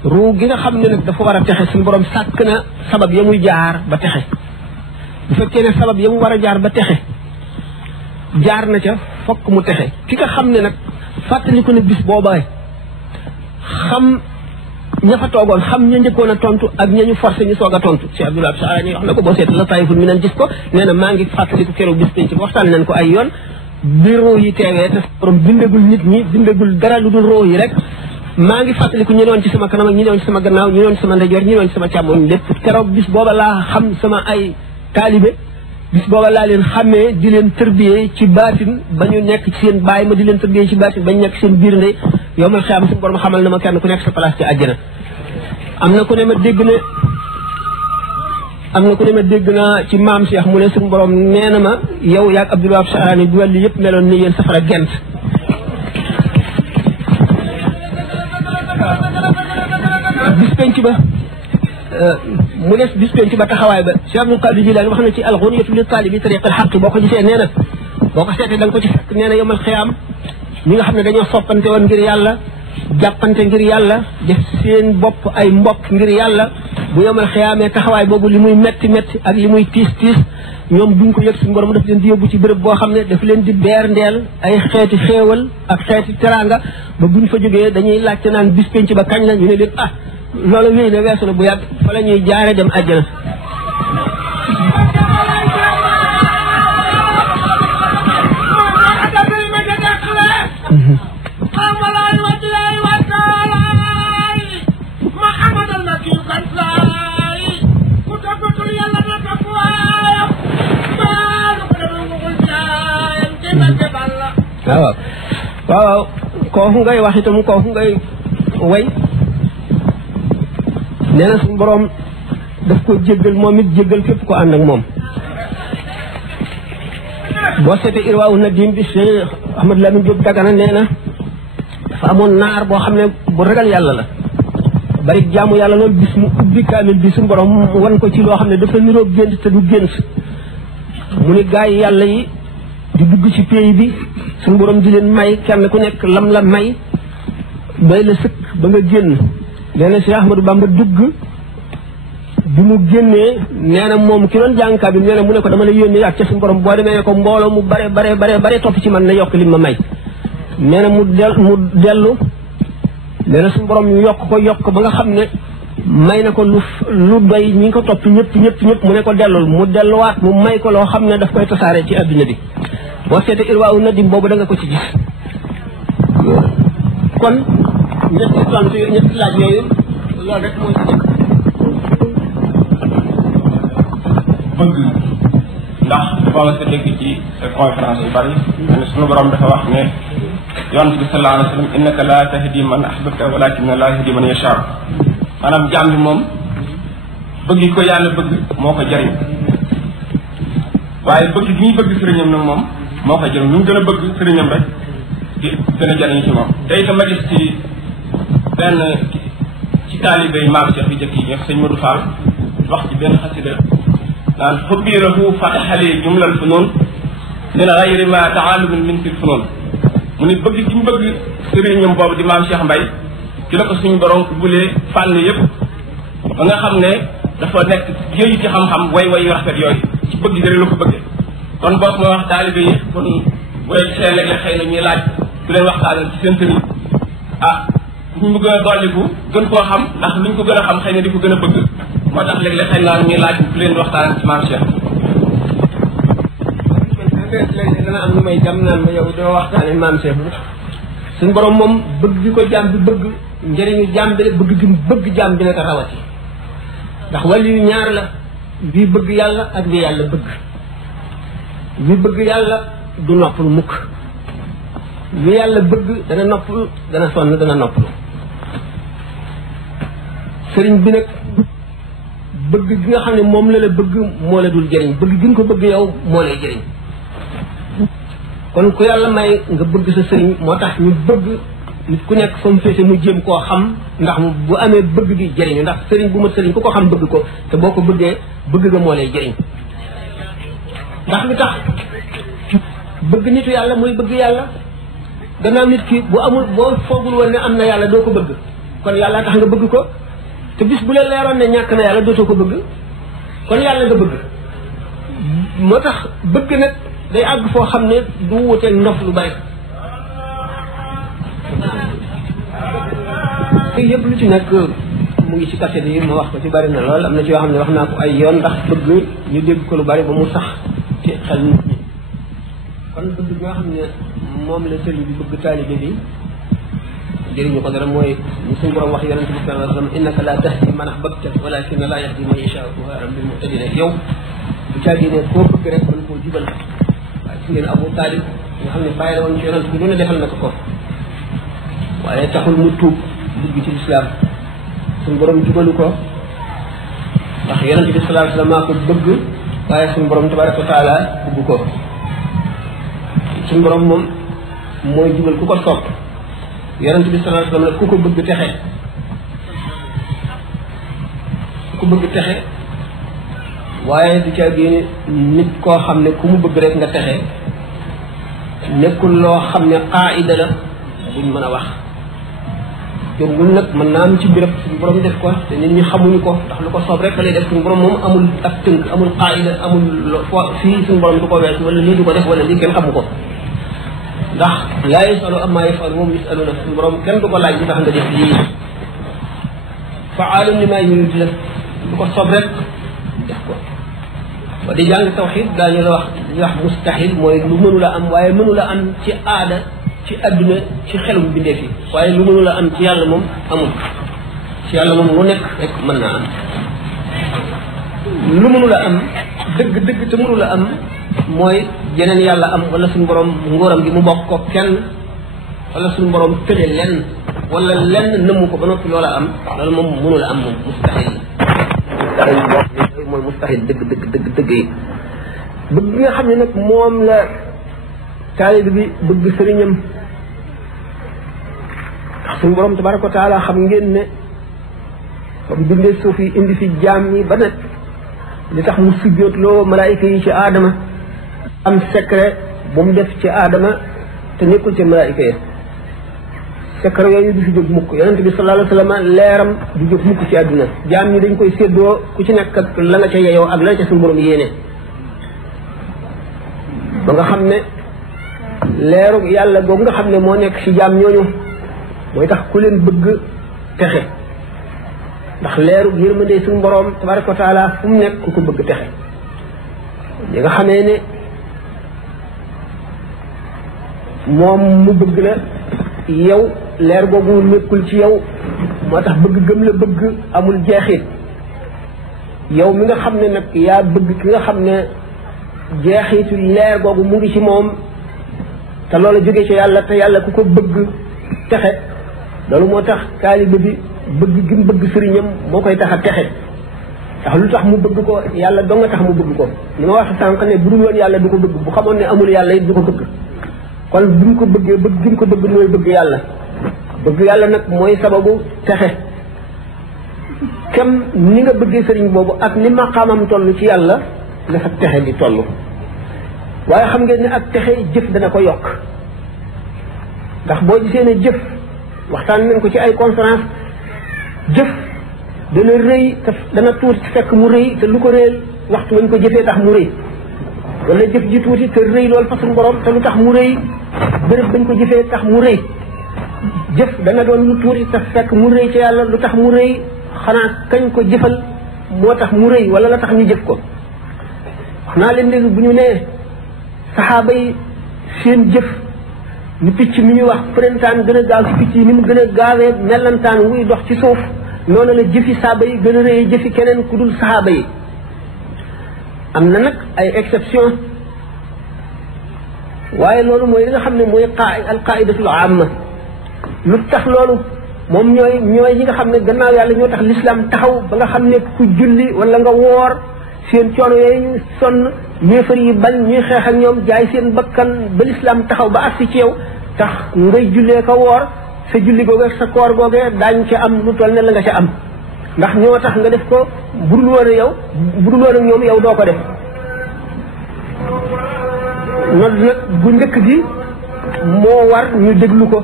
ruux gi nga xam ne nag dafa war a texe suñu borom sàkk na sabab ya muy jaar ba texe bu fekkee ne sabab ya mu war a jaar ba texe jaar na ca fokk mu texe ki nga xam ne nag fàttaliku ne bis boobaay xam ña fa toogoon xam ña njëkkoon a tontu ak ña ñu forcé ñu soog a tontu Cheikh Abdoulaye Saarani wax na ko boo seet la taayiful mi nan gis ko nee na maa ngi fàttaliku keroog bis penc ba waxtaan nañ ko ay yoon bi roo yi teewee te borom bindagul nit ñi bindagul dara lu dul roo yi rek maa ngi fàttaliku ñi doon ci sama kanam ak ñi doon ci sama gannaaw ñi doon ci sama ndeyjoor ñi doon ci sama càmmoñ lépp keroog bis booba laa xam sama ay taalibe bis booba laa leen xàmmee di leen tërbiyee ci baatin ba ñu nekk ci seen baay ma di leen tërbiyee ci baatin ba ñu nekk seen biir ndey yow ma xam suñu borom xamal na ma kenn ku nekk sa place ci àjjana am na ku ne ma dégg naa ci maam Cheikh mu ne suñu borom nee na ma yow yaag Abdul Wahab Saarani du wàllu yëpp meloon ni yéen safara gent bis penc ba mu des bis penc ba taxawaay ba Cheikh Abdul Qadir Jilaani wax na ci al-Ghunyatu li taalibi tariq al-haqq boo ko gisee nee na boo ko seetee da nga ko ci fekk nee na yawmal xiyaam ñi nga xam ne dañoo soppante woon ngir yàlla jàppante ngir yàlla def seen bopp ay mbokk ngir yàlla bu yawmal xiyaamee taxawaay boobu li muy metti metti ak li muy tiis tiis ñoom duñ ko yëg suñu borom daf leen di yóbbu ci béréb boo xam ne daf leen di beer ndeel ay xeeti xéewal ak xeeti teraanga ba buñ fa jógee dañuy laajte naan bis penc ba kañ la ñu ne leen ah loolu wéy na weesu na bu yàgg fa la ñuy jaare dem àjjana waaw waaw kooku ngay wax itam kooku ngay way nee na suñu borom daf ko jéggal moom it jéggal képp ko ànd ak moom boo seetee Irwaawu Nadim bi Cheikh Ahmad Lamine Diop Dagana nee na dafa amoon naar boo xam ne bu ragal yàlla la bari jaamu yàlla loolu bis mu ubbi kaamil bi suñu borom wan ko ci loo xam ne dafa niroo gént te du gént mu ni gaay yàlla yi di dugg ci pays bi suñu borom di leen may kenn ku nekk lam la may doy la sëkk ba nga génn nee na Cheikh Ahmadou Bamba dugg bi mu génnee nee na moom ki doon jàngkat bi nee na mu ne ko dama la yónnee ak ca suñu borom boo demee ne ko mbooloo mu bare topp ci man na yokk li ma may nee na mu dellu nee na suñu borom yokk ba nga xam ne may na ko lu doy ñi ngi ko topp ñëpp mu ne ko dellul mu delluwaat mu may ko loo xam ne daf koy tasaare ci adduna bi boo seetee Irwaawu Nadim boobu da nga ko ci gis kon ñetti laaj yooyu loolu rek mooy ci bëgg ndax dafa la sa dégg ci conférence yu bari ne suñu borom dafa wax ne yonent bi sallallahu alayhi wa sallam innaka la tahdi man ahbabta walakinna la yahdi man yasha maanaam jaam bi moom bëgg ko yàlla bëgg moo ko jariñ waaye bëgg gi ñuy bëgg sëriñam nag moom moo ko jëriñ ñu gën a bëgg sëriñam rek di gën a jariñ ci moom te itam ma gis ci benn ci taalibe yi maam Cheikh bi jëkk yi ñëw sëñ Modou Fall wax ci benn xasida naan xubbi lahu fataxali jumlal funun min gayri ma taalumin min fil funun mu ni bëgg gi ñu bëgg sëriñam boobu di maam Cheikh Mbaye ci la ko suñu borom ubbulee fànn yëpp ba nga xam ne dafa nekk yooyu ci xam-xam way yu rafet yooyu ci bëgg gi la ko bëggee kon boog mooy wax taalibe yi kon bu leen seen léeg-léeg xëy na ñuy laaj ku leen waxtaanal ci seen sëriñ ah ñu gën a dolliku gën koo xam ndax luñ ko gën a xam xëy na di ko gën a bëgg moo tax léeg-léeg xëy naa ñuy laaj ku leen waxtaanal ci maam Cheikh. léegi dana am lu may jàmm naan ma yow doo waxtaane maam Cheikh suñu borom moom bëgg gi ko jàmm bi bëgg njëriñu jàmm bi bëgg gi bëgg jàmm bi naka rawati ndax wàllu yu ñaar la bii bëgg yàlla ak bi yàlla bëgg bi bëgg yàlla du noppalu mukk bi yàlla bëgg dana noppalu dana sonn dana noppalu sëriñ bi nag bëgg gi nga xam ne moom la bëgg moo la dul jëriñ bëgg gi nga ko bëgg yow moo lay jëriñ kon ku yàlla may nga bëgg sa sëriñ moo tax ñu bëgg nit ku nekk fa mu féete mu jéem koo xam ndax mu bu amee bëgg gi jëriñu ndax sëriñ bu mat sëriñ ku ko xam bëgg ko te boo ko bëggee bëgg nga moo lay jëriñ ndax lu tax bëgg nitu yàlla mooy bëgg yàlla gannaaw nit ki bu amul boo foogul woon ne am na yàlla doo ko bëgg kon yàlla tax nga bëgg ko te bis bu la leeroon ne ñàkk na yàlla dootoo ko bëgg kon yàlla nga bëgg moo tax bëgg nag day àgg foo xam ne du wuteeg ndof lu bari te yëpp lu ci nekk mu ngi ci cassette yi ma wax ko ci bari na lool am na ci yoo xam ne wax naa ko ay yoon ndax bëgg ñu dégg ko lu bari ba mu sax ci xel nit ñi kon bëgg bi nga xam ne moom la sëriñ bi bëgg taalibe bi jëriñu ko dara mooy suñu borom wax yonente bi sallallahu alayhi wa sallam innaka la tahdi man ahbabta walakin la yahdi man yashaa wa huwa bil muhtadin yow bu caagee ne koo bëgg rek mën koo jubal waaye su ngeen Abu Talib nga xam ne bàyyi la woon ci yonente bi lu ne defal na ko waaye taxul mu tuub dugg ci lislaam suñu borom jubalu ko ndax yonente bi sallallahu alayhi wa sallam maa ko bëgg waaye suñu borom tabaraka wa taala bëgg ko suñu borom moom mooy jubal ku ko sopp yonente bi sallallahu alayhi wa sallam ku ko bëgg texe ku bëgg texe waaye du caa génne nit koo xam ne ku mu bëgg rek nga texe nekkul loo xam ne qaida la buñ mën a wax jombul nag mën naa am ci béréb suñu borom def ko te nit ñi xamuñu ko ndax lu ko soob rek lay def suñu borom moom amul ak tënk amul qaida amul fii suñu borom du ko wees wala lii du ko def wala lii kenn xamu ko ndax laa yasalu amma yafalu moom yasaluna suñu borom kenn du ko laaj li tax nga def lii faalun li maa yurid la lu ko soob rek def ko ba di jàng tawxid daañu la wax li wax mustahil mooy lu mënu la am waaye mënu la am ci aada ci adduna ci xelum bindee fi waaye lu mënu la am ci yàlla moom amul ci yàlla moom lu nekk rek mën naa am lu mënu la am dëgg dëgg te mënu la am mooy jeneen yàlla am wala suñu borom ngóoram gi mu bokk ko kenn wala suñu borom tële lenn wala lenn nëmmu ko ba noppi loola am loolu moom mënu la am moom mustahil mooy mustahil dëgg dëgg dëgg dëgg yi bëgg bi nga xam ne nag moom la taalibe bi bëgg sëriñam ndax suñu borom tabaraka wa taala xam ngeen ne comme bindee suuf yi indi fi jaam ñi ba nag li tax mu sujjootloo malaayika yi ci aadama am secret bu mu def ci aadama te nekkul ci malaayika yi secret yooyu du fi jóg mukk yonente bi sallallahu alayhi wa sallam leeram du jóg mukk ci àdduna jaam ñi dañ koy séddoo ku ci nekk ak la nga ca yeyoo ak la nga ca suñu borom yéene ba nga xam ne leeru yàlla googu nga xam ne moo nekk ci jaam ñooñu mooy tax ku leen bëgg texe ndax leeru yërmande suñu borom tabaraka wa taala fu mu nekk ku ko bëgg texe li nga xamee ne moom mu bëgg la yow leer googu nekkul ci yow moo tax bëgg gëm la bëgg amul jeexit yow mi nga xam ne nag yaa bëgg ki nga xam ne jeexitu leer googu mu ngi ci moom te loolu jóge ci yàlla te yàlla ku ko bëgg texe loolu moo tax taalibe bi bëgg gi mu bëgg sëriñam moo koy tax a texe ndax lu tax mu bëgg ko yàlla doo nga tax mu bëgg ko ni ma wax sànq ne bu dul woon yàlla du ko bëgg bu xamoon ne amul yàlla it du ko bëgg kon bi mu ko bëggee bëgg gi mu ko bëgg mooy bëgg yàlla bëgg yàlla nag mooy sababu texe kem ni nga bëggee sëriñ boobu ak ni maqaamam toll ci yàlla la sa texe di toll waaye xam ngeen ne ak texe jëf dana ko yokk ndax boo gisee ne jëf waxtaan nañ ko ci ay conférence jëf dana rëy te dana tuuti fekk mu rëy te lu ko réel waxtu wañ ko jëfee tax mu rëy wala jëf ji tuuti te rëy loolu fa suñu borom te lu tax mu rëy béréb bañ ko jëfee tax mu rëy jëf dana doon lu tuuti te fekk mu rëy ci yàlla lu tax mu rëy xanaa kañ ko jëfal moo tax mu rëy wala la tax ñu jëf ko wax naa leen léegi bu ñu nee saxaaba yi seen jëf ni picc mi ñuy wax printemps gën a gaaw ci picc yi ni mu gën a gaawee mellantaan wuy dox ci suuf noonu la jëfi saxaaba yi gën a rëy jëfi keneen ku dul saxaaba yi am na nag ay exception waaye loolu mooy li nga xam ne mooy alqaidatul amma lu tax loolu moom ñooy ñi nga xam ne gannaaw yàlla ñoo tax l'islam taxaw ba nga xam ne ku julli wala nga woor seen coono yooyu ñu sonn ñeefar yi bañ ñuy xeex ak ñoom jaay seen bakkan ba l'islam taxaw ba agsi ci yow tax ngay jullee ko woor sa julli googee sa koor googee daañ ca am lu toll ne la nga ca am ndax ñoo tax nga def ko budul woon ak yow budul woon ak ñoom yow doo ko def nodd nag bu njëkk gi moo war ñu déglu ko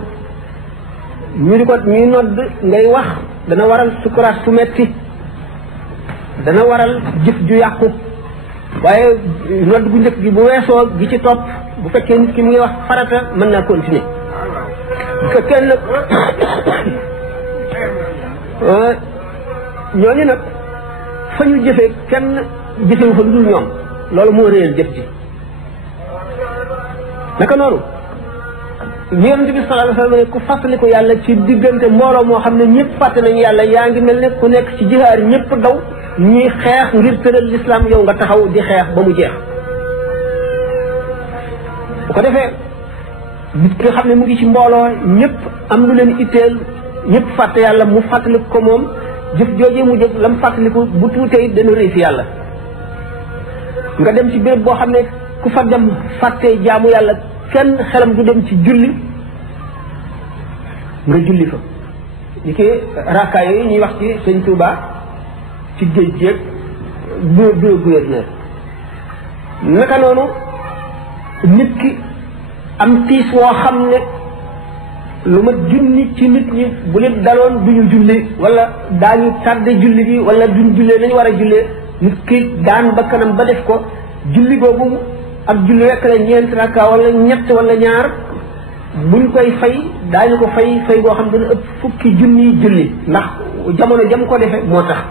ñu di ko ñuy nodd ngay wax dana waral sukuraat su metti dana waral jëf ju yàqu waaye nodd bu njëkk gi bu weesoo gi ci topp bu fekkee nit ki mu ngi wax farata mën naa continuer bu fekkee nag ñooñu nag fa ñu jëfee kenn jëfewu fa lu dul ñoom loolu moo réyal jëf ji naka noonu ñu yonent bi sallallahu alayhi wa sallam ne ku fàttaliku yàlla ci diggante mbooloo moo xam ne ñëpp fàtte nañu yàlla yaa ngi mel ne ku nekk ci jihaar ñëpp daw ñuy xeex ngir tëral lislaam yow nga taxaw di xeex ba mu jeex bu ko defee nit ki nga xam ne mu ngi ci mbooloo ñëpp am lu leen itteel ñëpp fàtte yàlla mu fàttaliku ko moom jëf joojee mu jëf lam fàttaliku bu tuutee dana rëy fi yàlla nga dem ci béréb boo xam ne ku fa dem fàtte jaamu yàlla kenn xelam du dem ci julli nga julli fa ñi ki raaka yooyu ñuy wax ci sëñ Touba ci géej géej bureau gouverneur naka noonu nit ki am tiis woo xam ne lu ma junni ci nit ñi bu leen daloon duñu julli wala daañu tardé julli bi wala duñ jullee nañu war a jullee nit ki daan ba kanam ba def ko julli googu ak julli rekk la ñeent rakka wala ñett wala ñaar buñ koy fay daañu ko fay fay boo xam dana ëpp fukki junni julli ndax jamono jam ko defe moo tax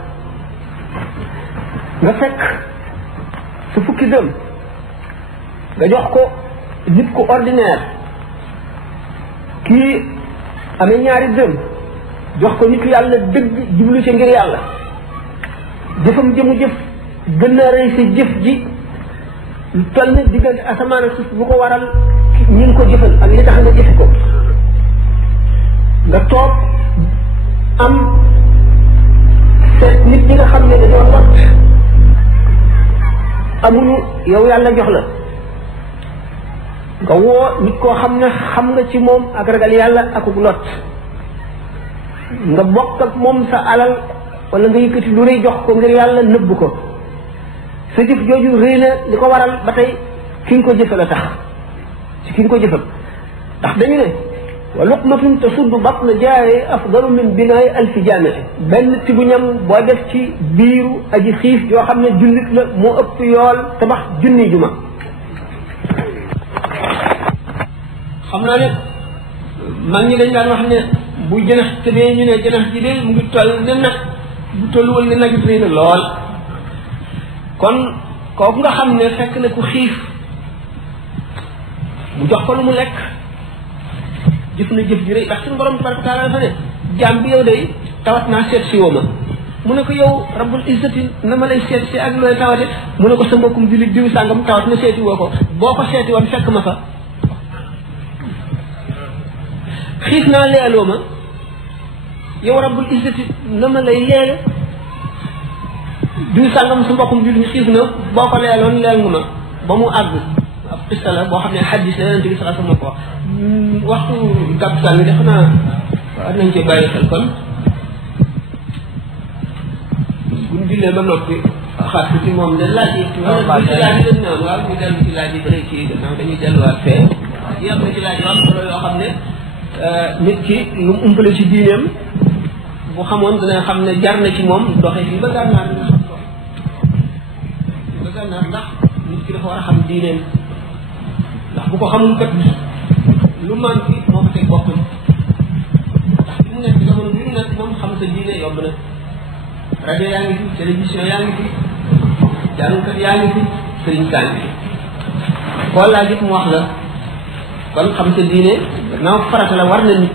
nga fekk su fukki dëm nga jox ko nit ku ordinaire kii amee ñaari dëm jox ko nit yàlla dëgg jublu ci ngir yàlla jëfam jëmu jëf gën a rëy sa jëf ji lu toll ni diggante asamaan ak suuf bu ko waral ñu ngi ko jëfal ak li tax nga jëfe ko nga toog am seet nit ñi nga xam ne dañoo lot amuñu yow yàlla jox la nga woo nit koo xam ne xam nga ci moom ak ragal yàlla akuk lot nga bokk ak moom sa alal wala nga yëkkati lu rëy jox ko ngir yàlla nëbb ko sa jëf jooju rëy na li ko waral ba tey ki nga ko jëfal a tax ci ki nga ko jëfal ndax dañu ne wa luqmatun tasuddu batna jaaye afdalu min binaay alfi jaamee benn ti bu ñam boo def ci biiru aji xiif yoo xam ne jullit la moo ëpp yool tabax junni juma xam naa ne mag ñi dañ daan wax ne bu jënax tëbee ñu ne jënax ji de mu ngi toll ne nag bu tolluwal ne nag rëy na lool kon kooku nga xam ne fekk na ku xiif mu jox ko lu mu lekk jëf na jëf ji rëy ndax suñu borom tabaraka taala dafa ne jaam bi yow day tawat naa seet si woo ma mu ne ko yow rabbul izzati na ma lay seet si ak looy tawate mu ne ko sa mbokkum jullit diw sàngam tawat na seeti woo ko boo ko seeti woon fekk ma fa xiif naa leeloo ma yow rabbul izzati na ma lay leele diw sàngam sa mbokkum jullit ñu xiif na boo ko leeloon leel nga ma ba mu àgg ab xista la boo xam ne xaddis la yonente bi sallallahu alayhi wasallam ko waxtu gàttal bi def naa war nañ ci bàyyi xel kon buñ jullee ba noppi xaat ci moom de laaj yi laaj yi dañ naan waaw ñu dellu ci laaj yi bëri ci gannaaw dañuy delluwaat fee yam na ci laaj yoo am solo yoo xam ne nit ki lu mu umpale ci diineem bu xamoon dana xam ne jar na ci moom doxe fii ba gànnaar dina xam ko ba gànnaar ndax nit ki dafa war a xam diineem ndax bu ko xamul kat lu man fi moo ko teg boppam ndax fi mu nekk jamono bi mu nekk moom xam sa diine yomb na rajo yaa ngi fi télévision yaa ngi fi jàngkat yaa ngi fi sëriñ kaa ngi fi koo laaj it mu wax la kon xam sa diine naaw farata la war na nit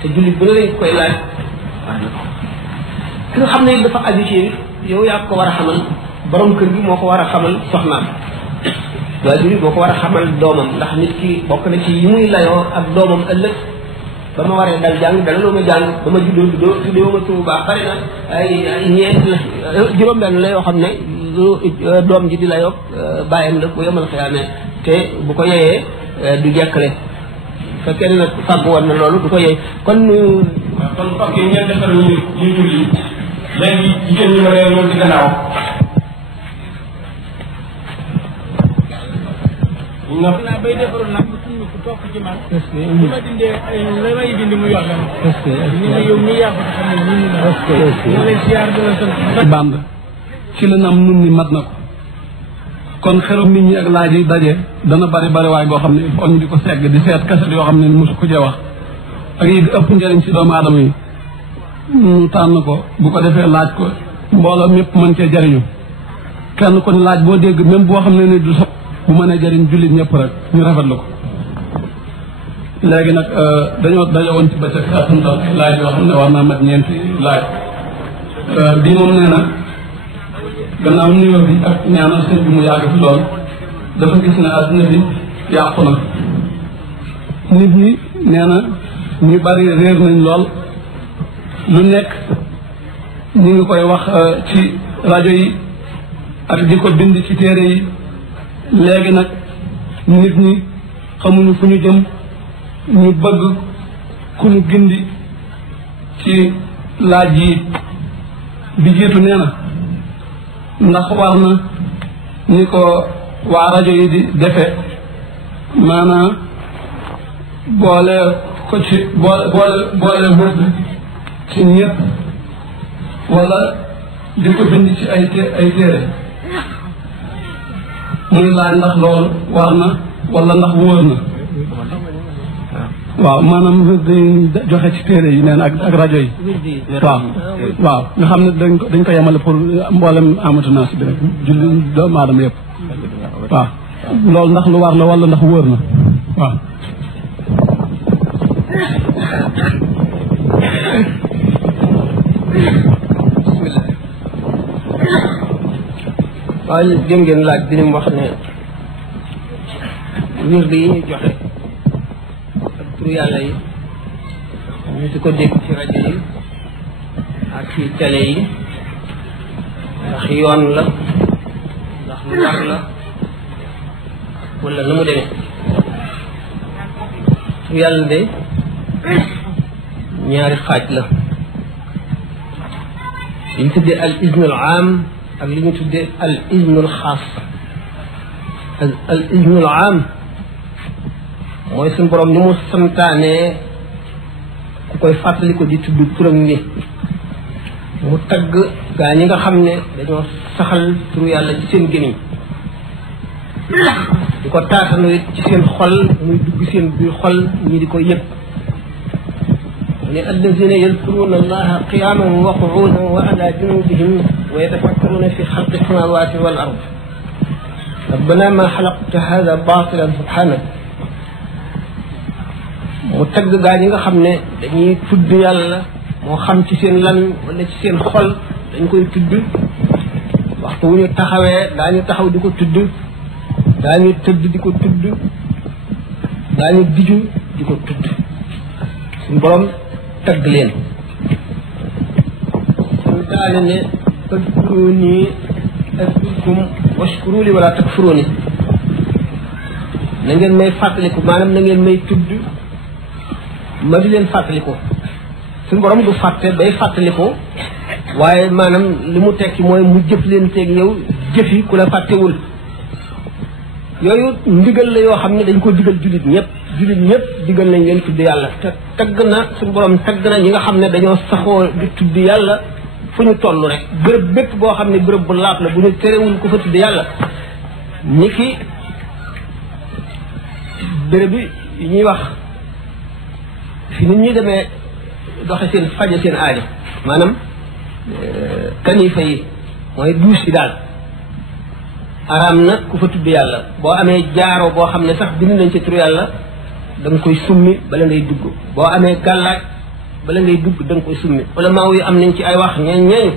te jullit bu ne lañ koy laaj war na ko ki nga xam ne it dafa aju ci yow yaa ko war a xamal borom kër gi moo ko war a xamal soxnaam waajur yi boo ko war a xamal doomam ndax nit ki bokk na ci yi muy layoo ak doomam ëllëg ba ma waree dal jàng dalaloo ma jàng ba ma juddoo tuddoo ma Tuubaa bari na ay ñeent la juróom-benn la yoo xam ne doom ji di layoo bàyyam la bu yomal xiyaamee te bu ko yeyee du jekkale fekkee ne nag fàgg woon na loolu du ko yey kon kon mbokk yi ngeen defal ñu julli léegi jigéen ñi ma ne ñoom ci gannaaw naa bay defaru nag mu suñu ku topp ci man li ma dindee la may dindi mu yor ñu ne yow mi yaa ko xam ne ñu ñu leen siyaar di la sant band ci la nam nun ni mat na ko kon xerum nit ñi ak laaj yi daje dana bari waay boo xam ne foog ñu di ko segg di seet kaset yoo xam ne mosu ko cee wax ak yi ëpp njëriñ ci doomu aadama yi ñu tànn ko bu ko defee laaj ko mbooloo mépp mën cee jariñu kenn ko ne laaj boo dégg même boo xam ne ni du so bu mënee jëriñ jullit ñëpp rek ñu rafetlu ko léegi nag dañoo dajowoon ci bëccëg atuntal ay laaj yoo xam ne war naa mat ñeenti laaj bii moom nee na gannaaw nuyoo bi ak ñaanal sëñ bi mu yàgg fi lool dafa gis ne àdduna bi yàqu na nit ñi nee na ñu bari réer nañ lool lu nekk ñu ngi koy wax ci rajo yi ak di ko bind ci téere yi léegi nag nit ñi xamuñu fu ñu jëm ñu bëgg ku ñu gindi ci laaj yi bi jiitu nee na ndax war na ni ko waa rajo yi di defe maanaam boole ko ci boole wërd ci ñëpp wala di ko bind ci ay téere muy laaj ndax loolu war na wala ndax wóor na waaw maanaam wërd yi joxe ci téere yi neen ak rajo yi waaw nga xam ne dañ ko yemale pour mboolem amatu naa si bi rek julli doomu aadama yëpp waaw loolu ndax lu war la wala ndax wóor na waaw bismillah waaye jëm ngeen laaj bi ni mu wax ne wird yi ñu joxe ak turu yàlla yi ñu di ko dégg ci rajo yi ak ci télé yi ndax yoon la ndax lu war la wala nu mu demee turu yàlla de ñaari xaaj la li ñu tuddee al iznul aam ak li ñu tuddee al iznul xaas al iznul aam mooy suñu borom ni mu santaanee ku koy fàttali ko di tudd turam ni mu tagg gaa ñi nga xam ne dañoo saxal turu yàlla ci seen gémmiñ di ko taatanu it ci seen xol muy dugg seen biir xol ñi di ko yëg ne alladina yadkuruna allaha qiyaman wa qu'udan wa ala junubihim wa yatafakkaruna fi xalqi samawati wal ard rabbana ma xalaqta hada batilan subhanak mu tagg gaa ñi nga xam ne dañuy tudd yàlla moo xam ci seen lan wala ci seen xol dañ koy tudd waxtu wu ñu taxawee daañu taxaw di ko tudd daañu tëdd di ko tudd daañu diju di ko tudd suñu borom tagg leen suñu taale ne adkuruni adkurkum washkuru li wala takfuruni na ngeen may fàttaliku maanaam na ngeen may tudd ma di leen fàttaliku suñu borom du fàtte bay fàttaliku waaye maanaam li mu tekki mooy mu jëf leen teeg yow jëfi ku la fàttewul yooyu ndigal la yoo xam ne dañ ko digal jullit ñëpp digal nañ leen tudd yàlla te tagg na suñu borom tagg na ñi nga xam ne dañoo saxoo di tudd yàlla fu ñu toll rek bërëb bépp boo xam ne bërëb bu laab la bu ñu terewul ku fa tudd yàlla ni ki bërëb yi ñuy wax fi nit ñi demee doxe seen faje seen aajo maanaam kanifa yi mooy douche yi daal araam na ku fa tudd yàlla boo amee jaaro boo xam ne sax bind nañ ci turu yàlla da nga koy summi bala ngay dugg boo amee gàllaaj bala ngay dugg da nga koy summi wala maaw yi am nañ ci ay wax ñeeñu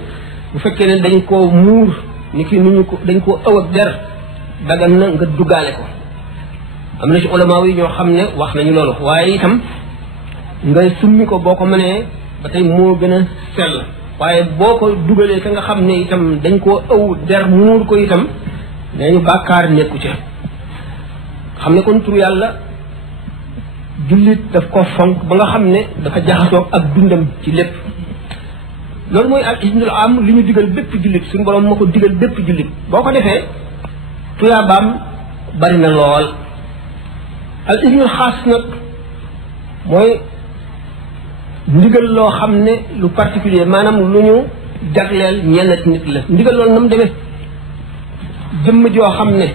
bu fekkee ne dañ koo muur ni ki nu ñu ko dañ koo ëw ak der dagan na nga duggaale ko am na ci ulamaaw yi ñoo xam ne wax nañu loolu waaye itam nga summi ko boo ko mënee ba tey moo gën a sell waaye boo ko dugalee ka nga xam ne itam dañ koo ëw der muur ko itam nee ñu bàkkaar nekku ca xam ne kon tur yàlla jullit daf ko fonk ba nga xam ne dafa jaxasoo ak dundam ci lépp loolu mooy al iznul am li ñu digal bépp jullit suñu borom moo ko digal bépp jullit boo ko defee tuyaabaam bari na lool al iznul xaas nag mooy ndigal loo xam ne lu particulier maanaam lu ñu jagleel ñenn nit la ndigal loolu na mu demee jëmm joo xam ne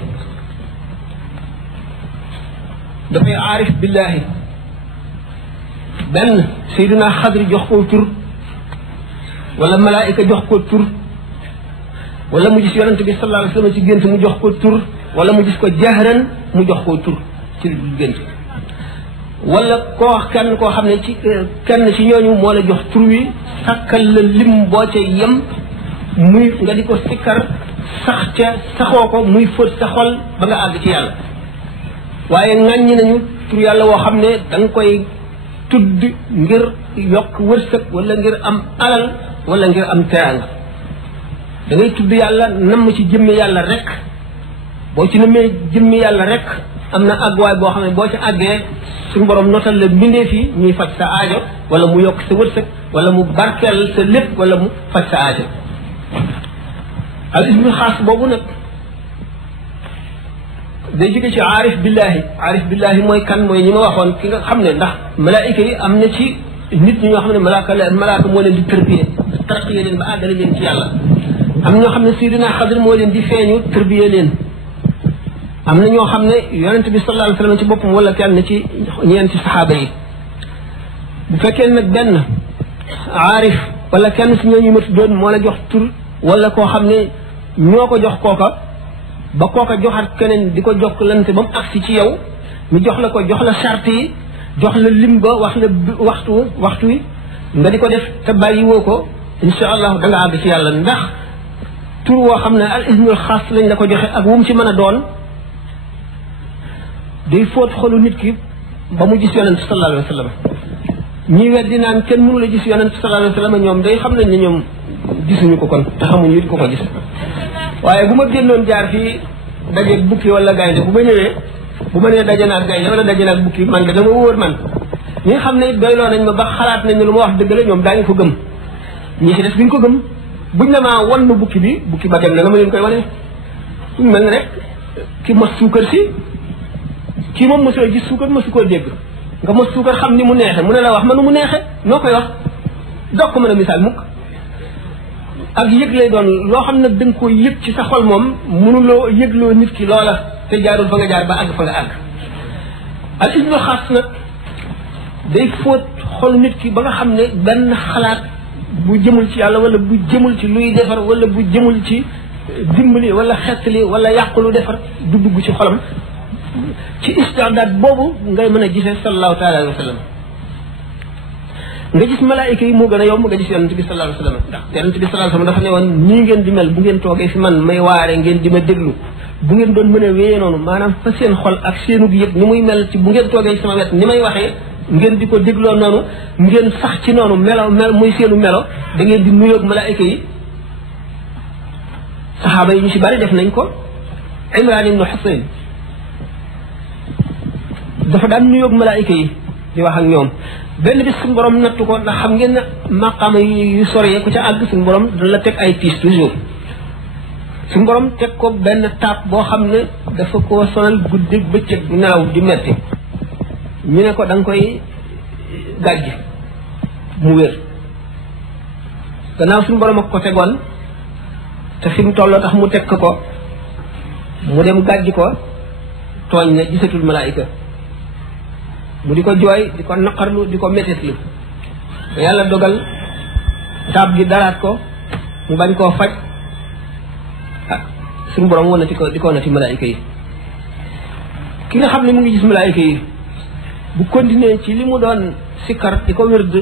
dafay aarif billahi benn Seydina Xadri jox ko tur wala malaayika jox ko tur wala mu gis yonante bi sallallahu alayhi wasallam ci gént mu jox ko tur wala mu gis ko jahran mu jox ko tur ci gént wala koo kenn koo xam ne ci kenn ci ñooñu moo la jox tur wi sàkkal la lim boo ca yem muy nga di ko sikkar sax ca saxoo ko muy fóot sa xol ba nga àgg ci yàlla waaye ŋàññi nañu tur yàlla woo xam ne da nga koy tudd ngir yokk wërsëg wala ngir am alal wala ngir am teraanga da ngay tudd yàlla namm ci jëmmi yàlla rek boo ci nammee jëmmi yàlla rek am na àgguwaay boo xam ne boo ci àggee suñu borom notal la mbindeef yi ñuy faj sa aajo wala mu yokk sa wërsëg wala mu barkeel sa lépp wala mu faj sa aajo al ismul xaas boobu nag day jóge ci aarif billahi mooy kan mooy ñi ma waxoon ki nga xam ne ndax malaayika yi am na ci nit ñi ñoo xam ne malaaka moo leen di tërbiye tarqiye leen ba àggale leen ci yàlla am ñoo xam ne Seydina Xadir moo leen di feeñu tërbiye leen am na ñoo xam ne yonent bi sallallahu alayhi wasallam ci boppam wala kenn ci ñeenti saxaaba yi bu fekkee nag benn aarif wala kenn si ñooñu ma tuddoon moo la jox tur wala koo xam ne ñoo ko jox kooka ba kooka joxat keneen di ko jokkalante ba mu agsi ci yow ñu jox la ko jox la charte yi jox la lim ba wax la waxtu wi nga di ko def te bàyyi woo ko insha allah da nga àgg ci yàlla ndax tur woo xam ne al ismul xaas lañ la ko joxe ak wu mu ci mën a doon day fóot xolu nit ki ba mu gis yonent sallallahu alayhi wa sallam ñi weddi naan kenn mënu la gis yonent sallallahu alayhi wa sallam ñoom day xam nañ ne ñoom gisuñu ko kon te xamuñu it ko ko gis waaye bu ma génnoon jaar fii dajeeg bukki wala gaynde bu ma ñëwee bu ma nee daje naag gaynde wala daje naag bukki man de dama wóor man ñi nga xam ne doyloo nañ ma ba xalaat nañ ne lu ma wax dëgg la ñoom daañu ko gëm ñi ci des duñ ko gëm buñ ne maa wan nu bukki ba dem na nga ma leen koy wane mel ne rek ki mos suukar si kii moom mosoo gis suukar mosu koo dégg nga mos suukar xam ni mu neexe mu ne la wax ma nu mu neexe noo koy wax doog ko mën a misaal mukk ak yëg lay doon loo xam ne da nga koy yëg ci sa xol moom mënuloo yëgloo nit ki loola te jaarul fa nga jaar ba àgg fa nga àgg al ismu xaas nag day fóot xol nit ki ba nga xam ne benn xalaat bu jëmul ci yàlla wala bu jëmul ci luy defar wala bu jëmul ci dimbali wala xettali wala yàqulu defar du dugg ci xolam ci istidaad boobu ngay mën a gisee sallallahu taala alayhi wa sallam nga gis malaayika yi moo gën a yomb nga gis yonent bi sallallahu alayhi wa sallam ndax yonent bi sallallahu alayhi wa sallam dafa ne woon nii ngeen di mel bu ngeen toogee fi man may waare ngeen di ma déglu bu ngeen doon mën a wéyee noonu maanaam fa seen xol ak seenug yëg ni muy mel ci bu ngeen toogee sama wet ni may waxee ngeen di ko dégloo noonu ngeen sax ci noonu melo muy seenu melo da ngeen di nuyoog malaayika yi saxaaba yi ñu si bari def nañ ko Imran ibnu Husayn dafa daan nuyoog malaayika yi di wax ak ñoom benn bis suñu borom nattu ko ndax xam ngeen ne maqaama yu soree ku ca àgg suñu borom dana la teg ay tiis toujours suñu borom teg ko benn taab boo xam ne dafa ko sonal guddi bëccëg nelaw di metti ñu ne ko da nga koy gàjj mu wér gannaaw suñu borom ak ko tegoon te fi mu tolloo tax mu teg ko mu dem gàjj ko tooñ ne gisatul malaayika mu di ko jooy di ko naqarlu di ko métitlu yàlla dogal taab gi daraat ko mu bañ koo faj ah suñu borom woon na di ko na ci malaayika yi ki nga xam ne mu ngi gis malaayika yi bu continuer ci li mu doon sikkar di ko wérd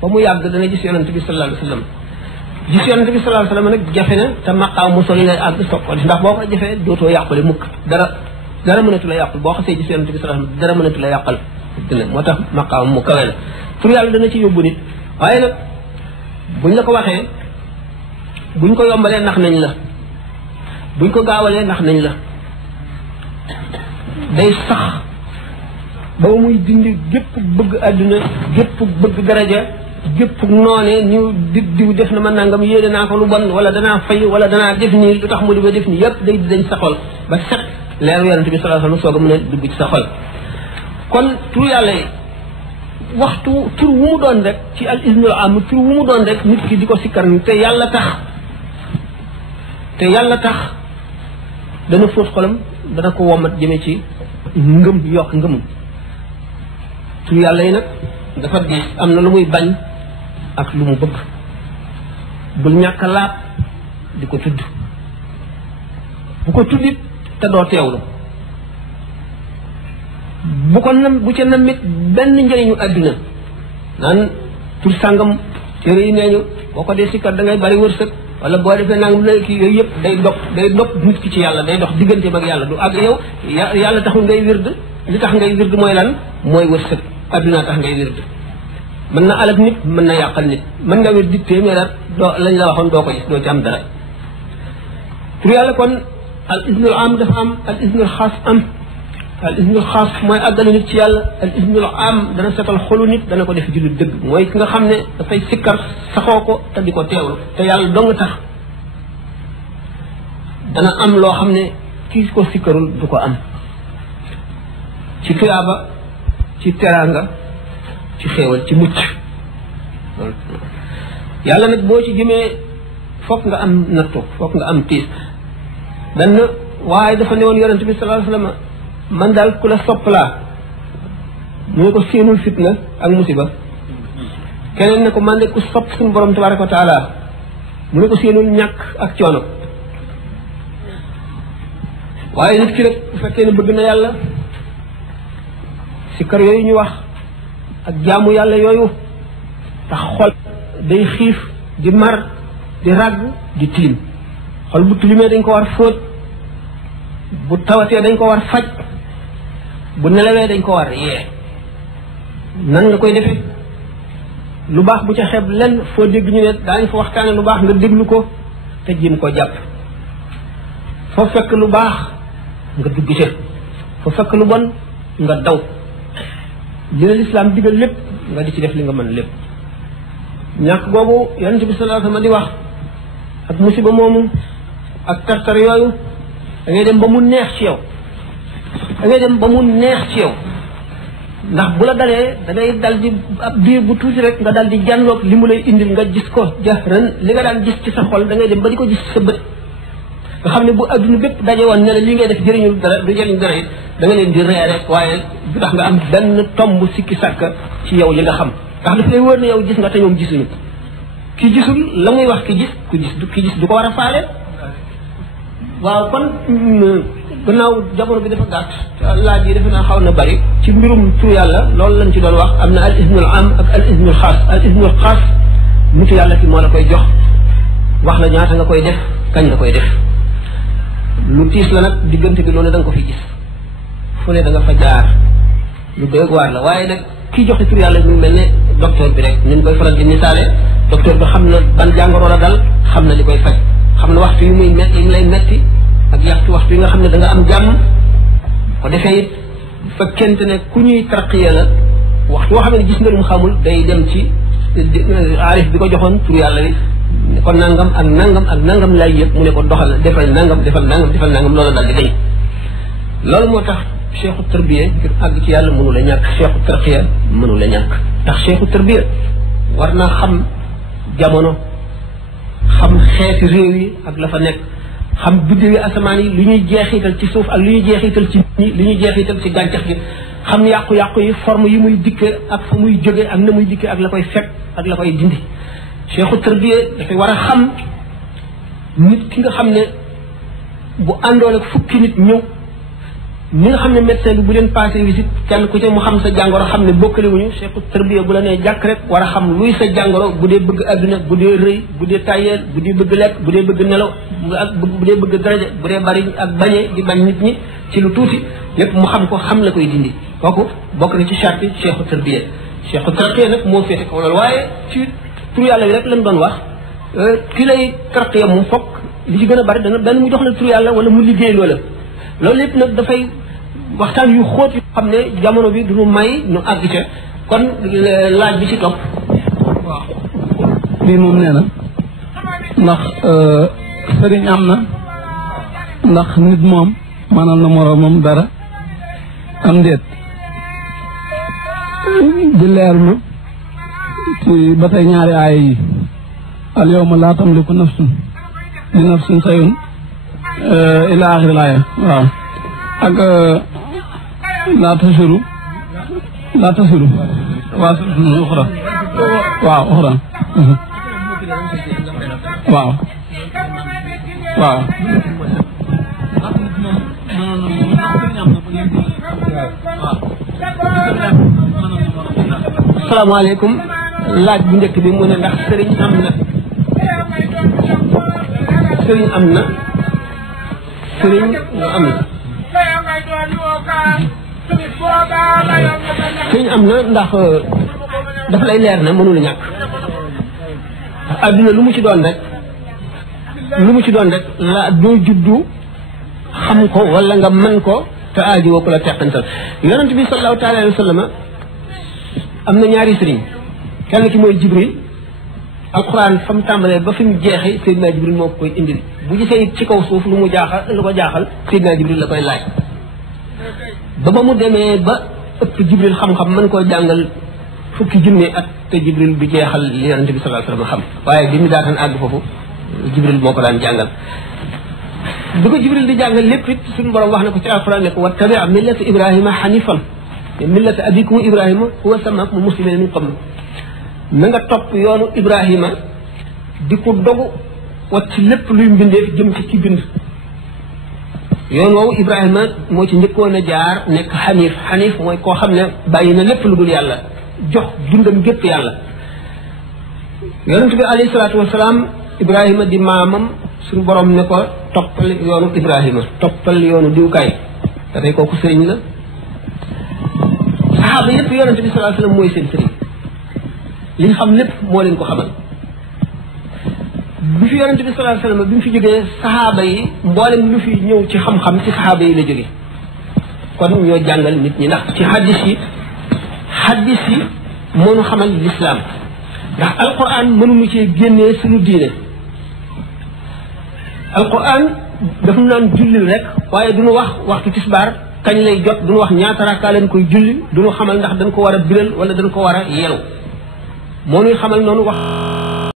ba mu yàgg dana gis yonent bi sallallahu alayhi wa sallam gis yonent bi sallallahu alayhi wa sallam nag jafe na te maqaam mu soli lay àgg soog ko ndax boo ko jafee dootoo yàqule mukk dara mënatu la yàqul boo xasee gis yonent bi sallallahu alayhi wa sallam dara mënatu la yàqal moo tax maqaam mu kawe la tur yàlla dana ci yóbbu nit waaye nag buñ la ko waxee buñ ko yombalee nax nañ la buñ ko gaawalee nax nañ la day sax ba muy dindi gépp bëgg àdduna gépp bëgg daraja gépp noone ñu diw def na ma nangam yéene naa ko lu bon wala danaa fay wala danaa def nii lu tax mu di ko def nii yëpp day dañ sa xol ba set leeru yonente bi sallallahu alayhi wasallam soog a mën a dugg ci sa xol kon tur yàlla yi waxtu tur wu mu doon rek ci al ismul am tur wu mu doon rek nit ki di ko sikkar te yàlla tax dana fóot xolam dana ko womat jëme ci ngëm yokk ngëmum tur yàlla yi nag dafa diis am na lu muy bañ ak lu mu bëgg bul ñàkk a laab di ko tudd bu ko tuddit te doo teewlu bu ca namit benn njëriñu àdduna naan tur sàngam téere yi nee ñu boo ko dee sikkar da ngay bari wërsëg wala boo defee nangam la kii yooyu yëpp day dog nit ki ci yàlla day dox digganteem ak yàlla du ak yow yàlla taxul ngay wird li tax ngay wird mooy lan mooy wërsëg àdduna tax ngay wird mën na alal nit mën na yàqal nit mën nga wird di téeméer at doo lañ la waxoon doo ko gis doo ci am dara tur yàlla kon al ismul am dafa am al ismul xaas am al ismul xaas mooy àggale nit ci yàlla al ismul am dana setal xolu nit dana ko def jullit dëgg mooy ki nga xam ne dafay sikkar saxoo ko te di ko teewlu te yàlla dong tax dana am loo xam ne kii ko sikkarul du ko am ci tuyaaba ci teraanga ci xéewal ci mucc yàlla nag boo ci jëmee fokk nga am nattu fokk nga am tiis benn waaye dafa newoon yonente bi sallallahu alayhi wasallam man daal ku la sopp laa mu ne ko séenul fitna ak musiba keneen ne ko man de ku sopp suñu borom tabaraka wa taala mu ne ko séenul ñàkk ak coono waaye nit ki rek bu fekkee ne bëgg na yàlla sikkar yooyu ñu wax ak jaamu yàlla yooyu tax xol day xiif di mar di ràgg di tilim xol bu tilimee dañ ko war fóot bu tawatee dañ ko war faj bu nelawee dañ ko war yee nan nga koy defee lu baax bu ca xeeb lenn foo dégg ñu ne daañu fa waxtaane lu baax nga déglu ko te jéem ko jàpp foo fekk lu baax nga dugg ca foo fekk lu bon nga daw li la lislaam digal lépp nga di ci def li nga mën lépp ñàkk googu yonent bi sallallahu alayhi wasallam di wax ak musiba moomu ak tartar yooyu da ngay dem ba mu neex ci yow da ngay dem ba mu neex ci yow ndax bu la dalee da ngay dal di ab biir bu tuuti rek nga dal di jànloog li mu lay indil nga gis ko jahran li nga daan gis ci sa xol da ngay dem ba di ko gis sa bët nga xam ne bu adduna bépp daje woon ne la li ngay def jëriñul dara du jëriñ dara it da nga leen di ree rek waaye du tax nga am benn tomb sikki sàkka ci yow li nga xam ndax daf lay wóor ne yow gis nga te ñoom gisuñu ki gisul la muy wax ki gis du ko war a faale waaw kon gannaaw jamono bi dafa gàtt laaj yi defe naa xaw na bari ci mbirum tur yàlla loolu lañ ci doon wax am na al ismul am ak al ismul xaas al ismul xaas nitu yàlla ki moo la koy jox wax la ñaata nga koy def kañ nga koy def lu tiis la nag diggante bi loolu da nga ko fi gis fu ne da nga fa jaar lu doy waar la waaye nag kii joxe tur yàlla ñu mel ne docteur bi rek ñu koy faral di misaale docteur bi xam na ban jàngoro la dal xam na li koy faj xam na waxtu yu muy metti yi mu lay metti ak waxtu yi nga xam ne da nga am jàmm ko defee it fekkente ne ku ñuy tarqiya la waxtu woo xam ne gis nga lu mu xamul day dem ci aarif bi ko joxoon tur yàlla bi ne ko nangam ak nangam ak nangam lay yëpp mu ne ko doxal defal nangam defal nangam defal nangam loolu daal di dañ loolu moo tax cheikhu tarbiya ngir àgg ci yàlla mënu la ñàkk cheikhu tarqiya mënu la ñàkk ndax cheikhu tarbiya war naa xam jamono xam xeeti réew yi ak la fa nekk xam biddew yi asamaan yi lu ñuy jeexital ci suuf ak lu ñuy jeexital ci nit ñi lu ñuy jeexital ci gàncax gi xam yàqu-yàqu yi forme yi muy dikkee ak fa muy jóge ak na muy dikkee ak la koy fekk ak la koy dindi cheikhu tarbiya dafay war a xam nit ki nga xam ne bu àndoon ak fukki nit ñëw ñi nga xam ne médecin bi bu leen passé visite kenn ku ci mu xam sa jàngoro xam ne bokkale wuñu cheikhu tarbiya bu la nee jàkk rek war a xam luy sa jàngoro bu dee bëgg àdduna bu dee rëy bu dee tàyyeel bu dee bëgg lekk bu dee bëgg nelaw ak bu dee bëgg daraja bu dee bari ak bañee di bañ nit ñi ci lu tuuti lépp mu xam ko xam la koy dindi kooku bokk na ci charte yi cheikhu tarbiya cheikhu tarbiya nag moo féete kaw loolu waaye ci tur yàlla yi rek lañ doon wax ki lay tarqiya moom fokk li ci gën a bari dana benn mu jox la tur yàlla wala mu liggéey loola loolu lépp nag dafay waxtaan yu xóot yu xam ne jamono bi duñu may nu àgg ca kon laaj bi ci topp waaw lii moom nee na ndax sëriñ am na ndax nit moom mënal na moroomam dara am déet di leerlu ci ba tey ñaari aaya yi al yawma laa tamliku nafsun li nafsin sayun ila axiril aaya waaw ak laa tasiru waa uxra waaw uxra waaw waaw asalaamaaleykum laaj bu njëkk bi mu ne ndax sëriñ am na sëriñ am na sëriñ am na ndax dafa lay leer na mënul ñàkk ndax adduna lu mu ci doon rek la doo juddu xam ko wala nga mën ko te aaji woo ko la teqantal yonent bi sallallahu taala alayhi wa sallam am na ñaari sëriñ kenn ki mooy jibril alquran fa mu tàmbalee ba fi mu jeexee Seydina jibril moo ko koy indil bu gisee it ci kaw suuf lu ko jaaxal Seydina jibril la koy laaj ba mu demee ba ëpp jibril xam-xam mën koo jàngal fukki junne at te jibril du jeexal li yonent bi sallallahu alayhi wa sallam xam waaye bi mu daataan àgg foofu jibril moo ko daan jàngal bi ko jibril di jàngal lépp it suñu borom wax na ko ci alquran ne ko wattabi millata ibrahima hanifan millata abikum ibrahima huwa sammakum muslimina min qabl na nga topp yoonu ibrahima di ko dogu wat ci lépp luy mbindeef jëm ci bind yoon woowu ibrahima moo ci njëkkoon a jaar nekk xanif mooy koo xam ne bàyyi na lépp lu dul yàlla jox dundam gépp yàlla yonent bi alayhi salaatu wasalaam ibrahima di maamam suñu borom ne ko toppal yoonu ibrahima toppal yoonu diwkaay te tey kooku sëriñ la saxaaba yépp yonent bi sallallahu alayhi wasallam mooy seen sëriñ li ñu xam lépp moo leen ko xamal bi fi yonent bi sallallahu alayhi wasallam bi mu fi jógee saxaaba yi mboolem lu fi ñëw ci xam-xam ci saxaaba yi la jóge kon ñoo jàngal nit ñi ndax ci hadis yi moo ñu xamal lislaam ndax alquran mënuñu ci génnee suñu diine alquran dafa naan jullil rek waaye duñu wax waxtu tisbaar kañ lay jot duñu wax ñaata rakkaa leen koy julli duñu xamal ndax dañ ko war a biral wala dañ ko war a yelu moo ñuy xamal noonu wax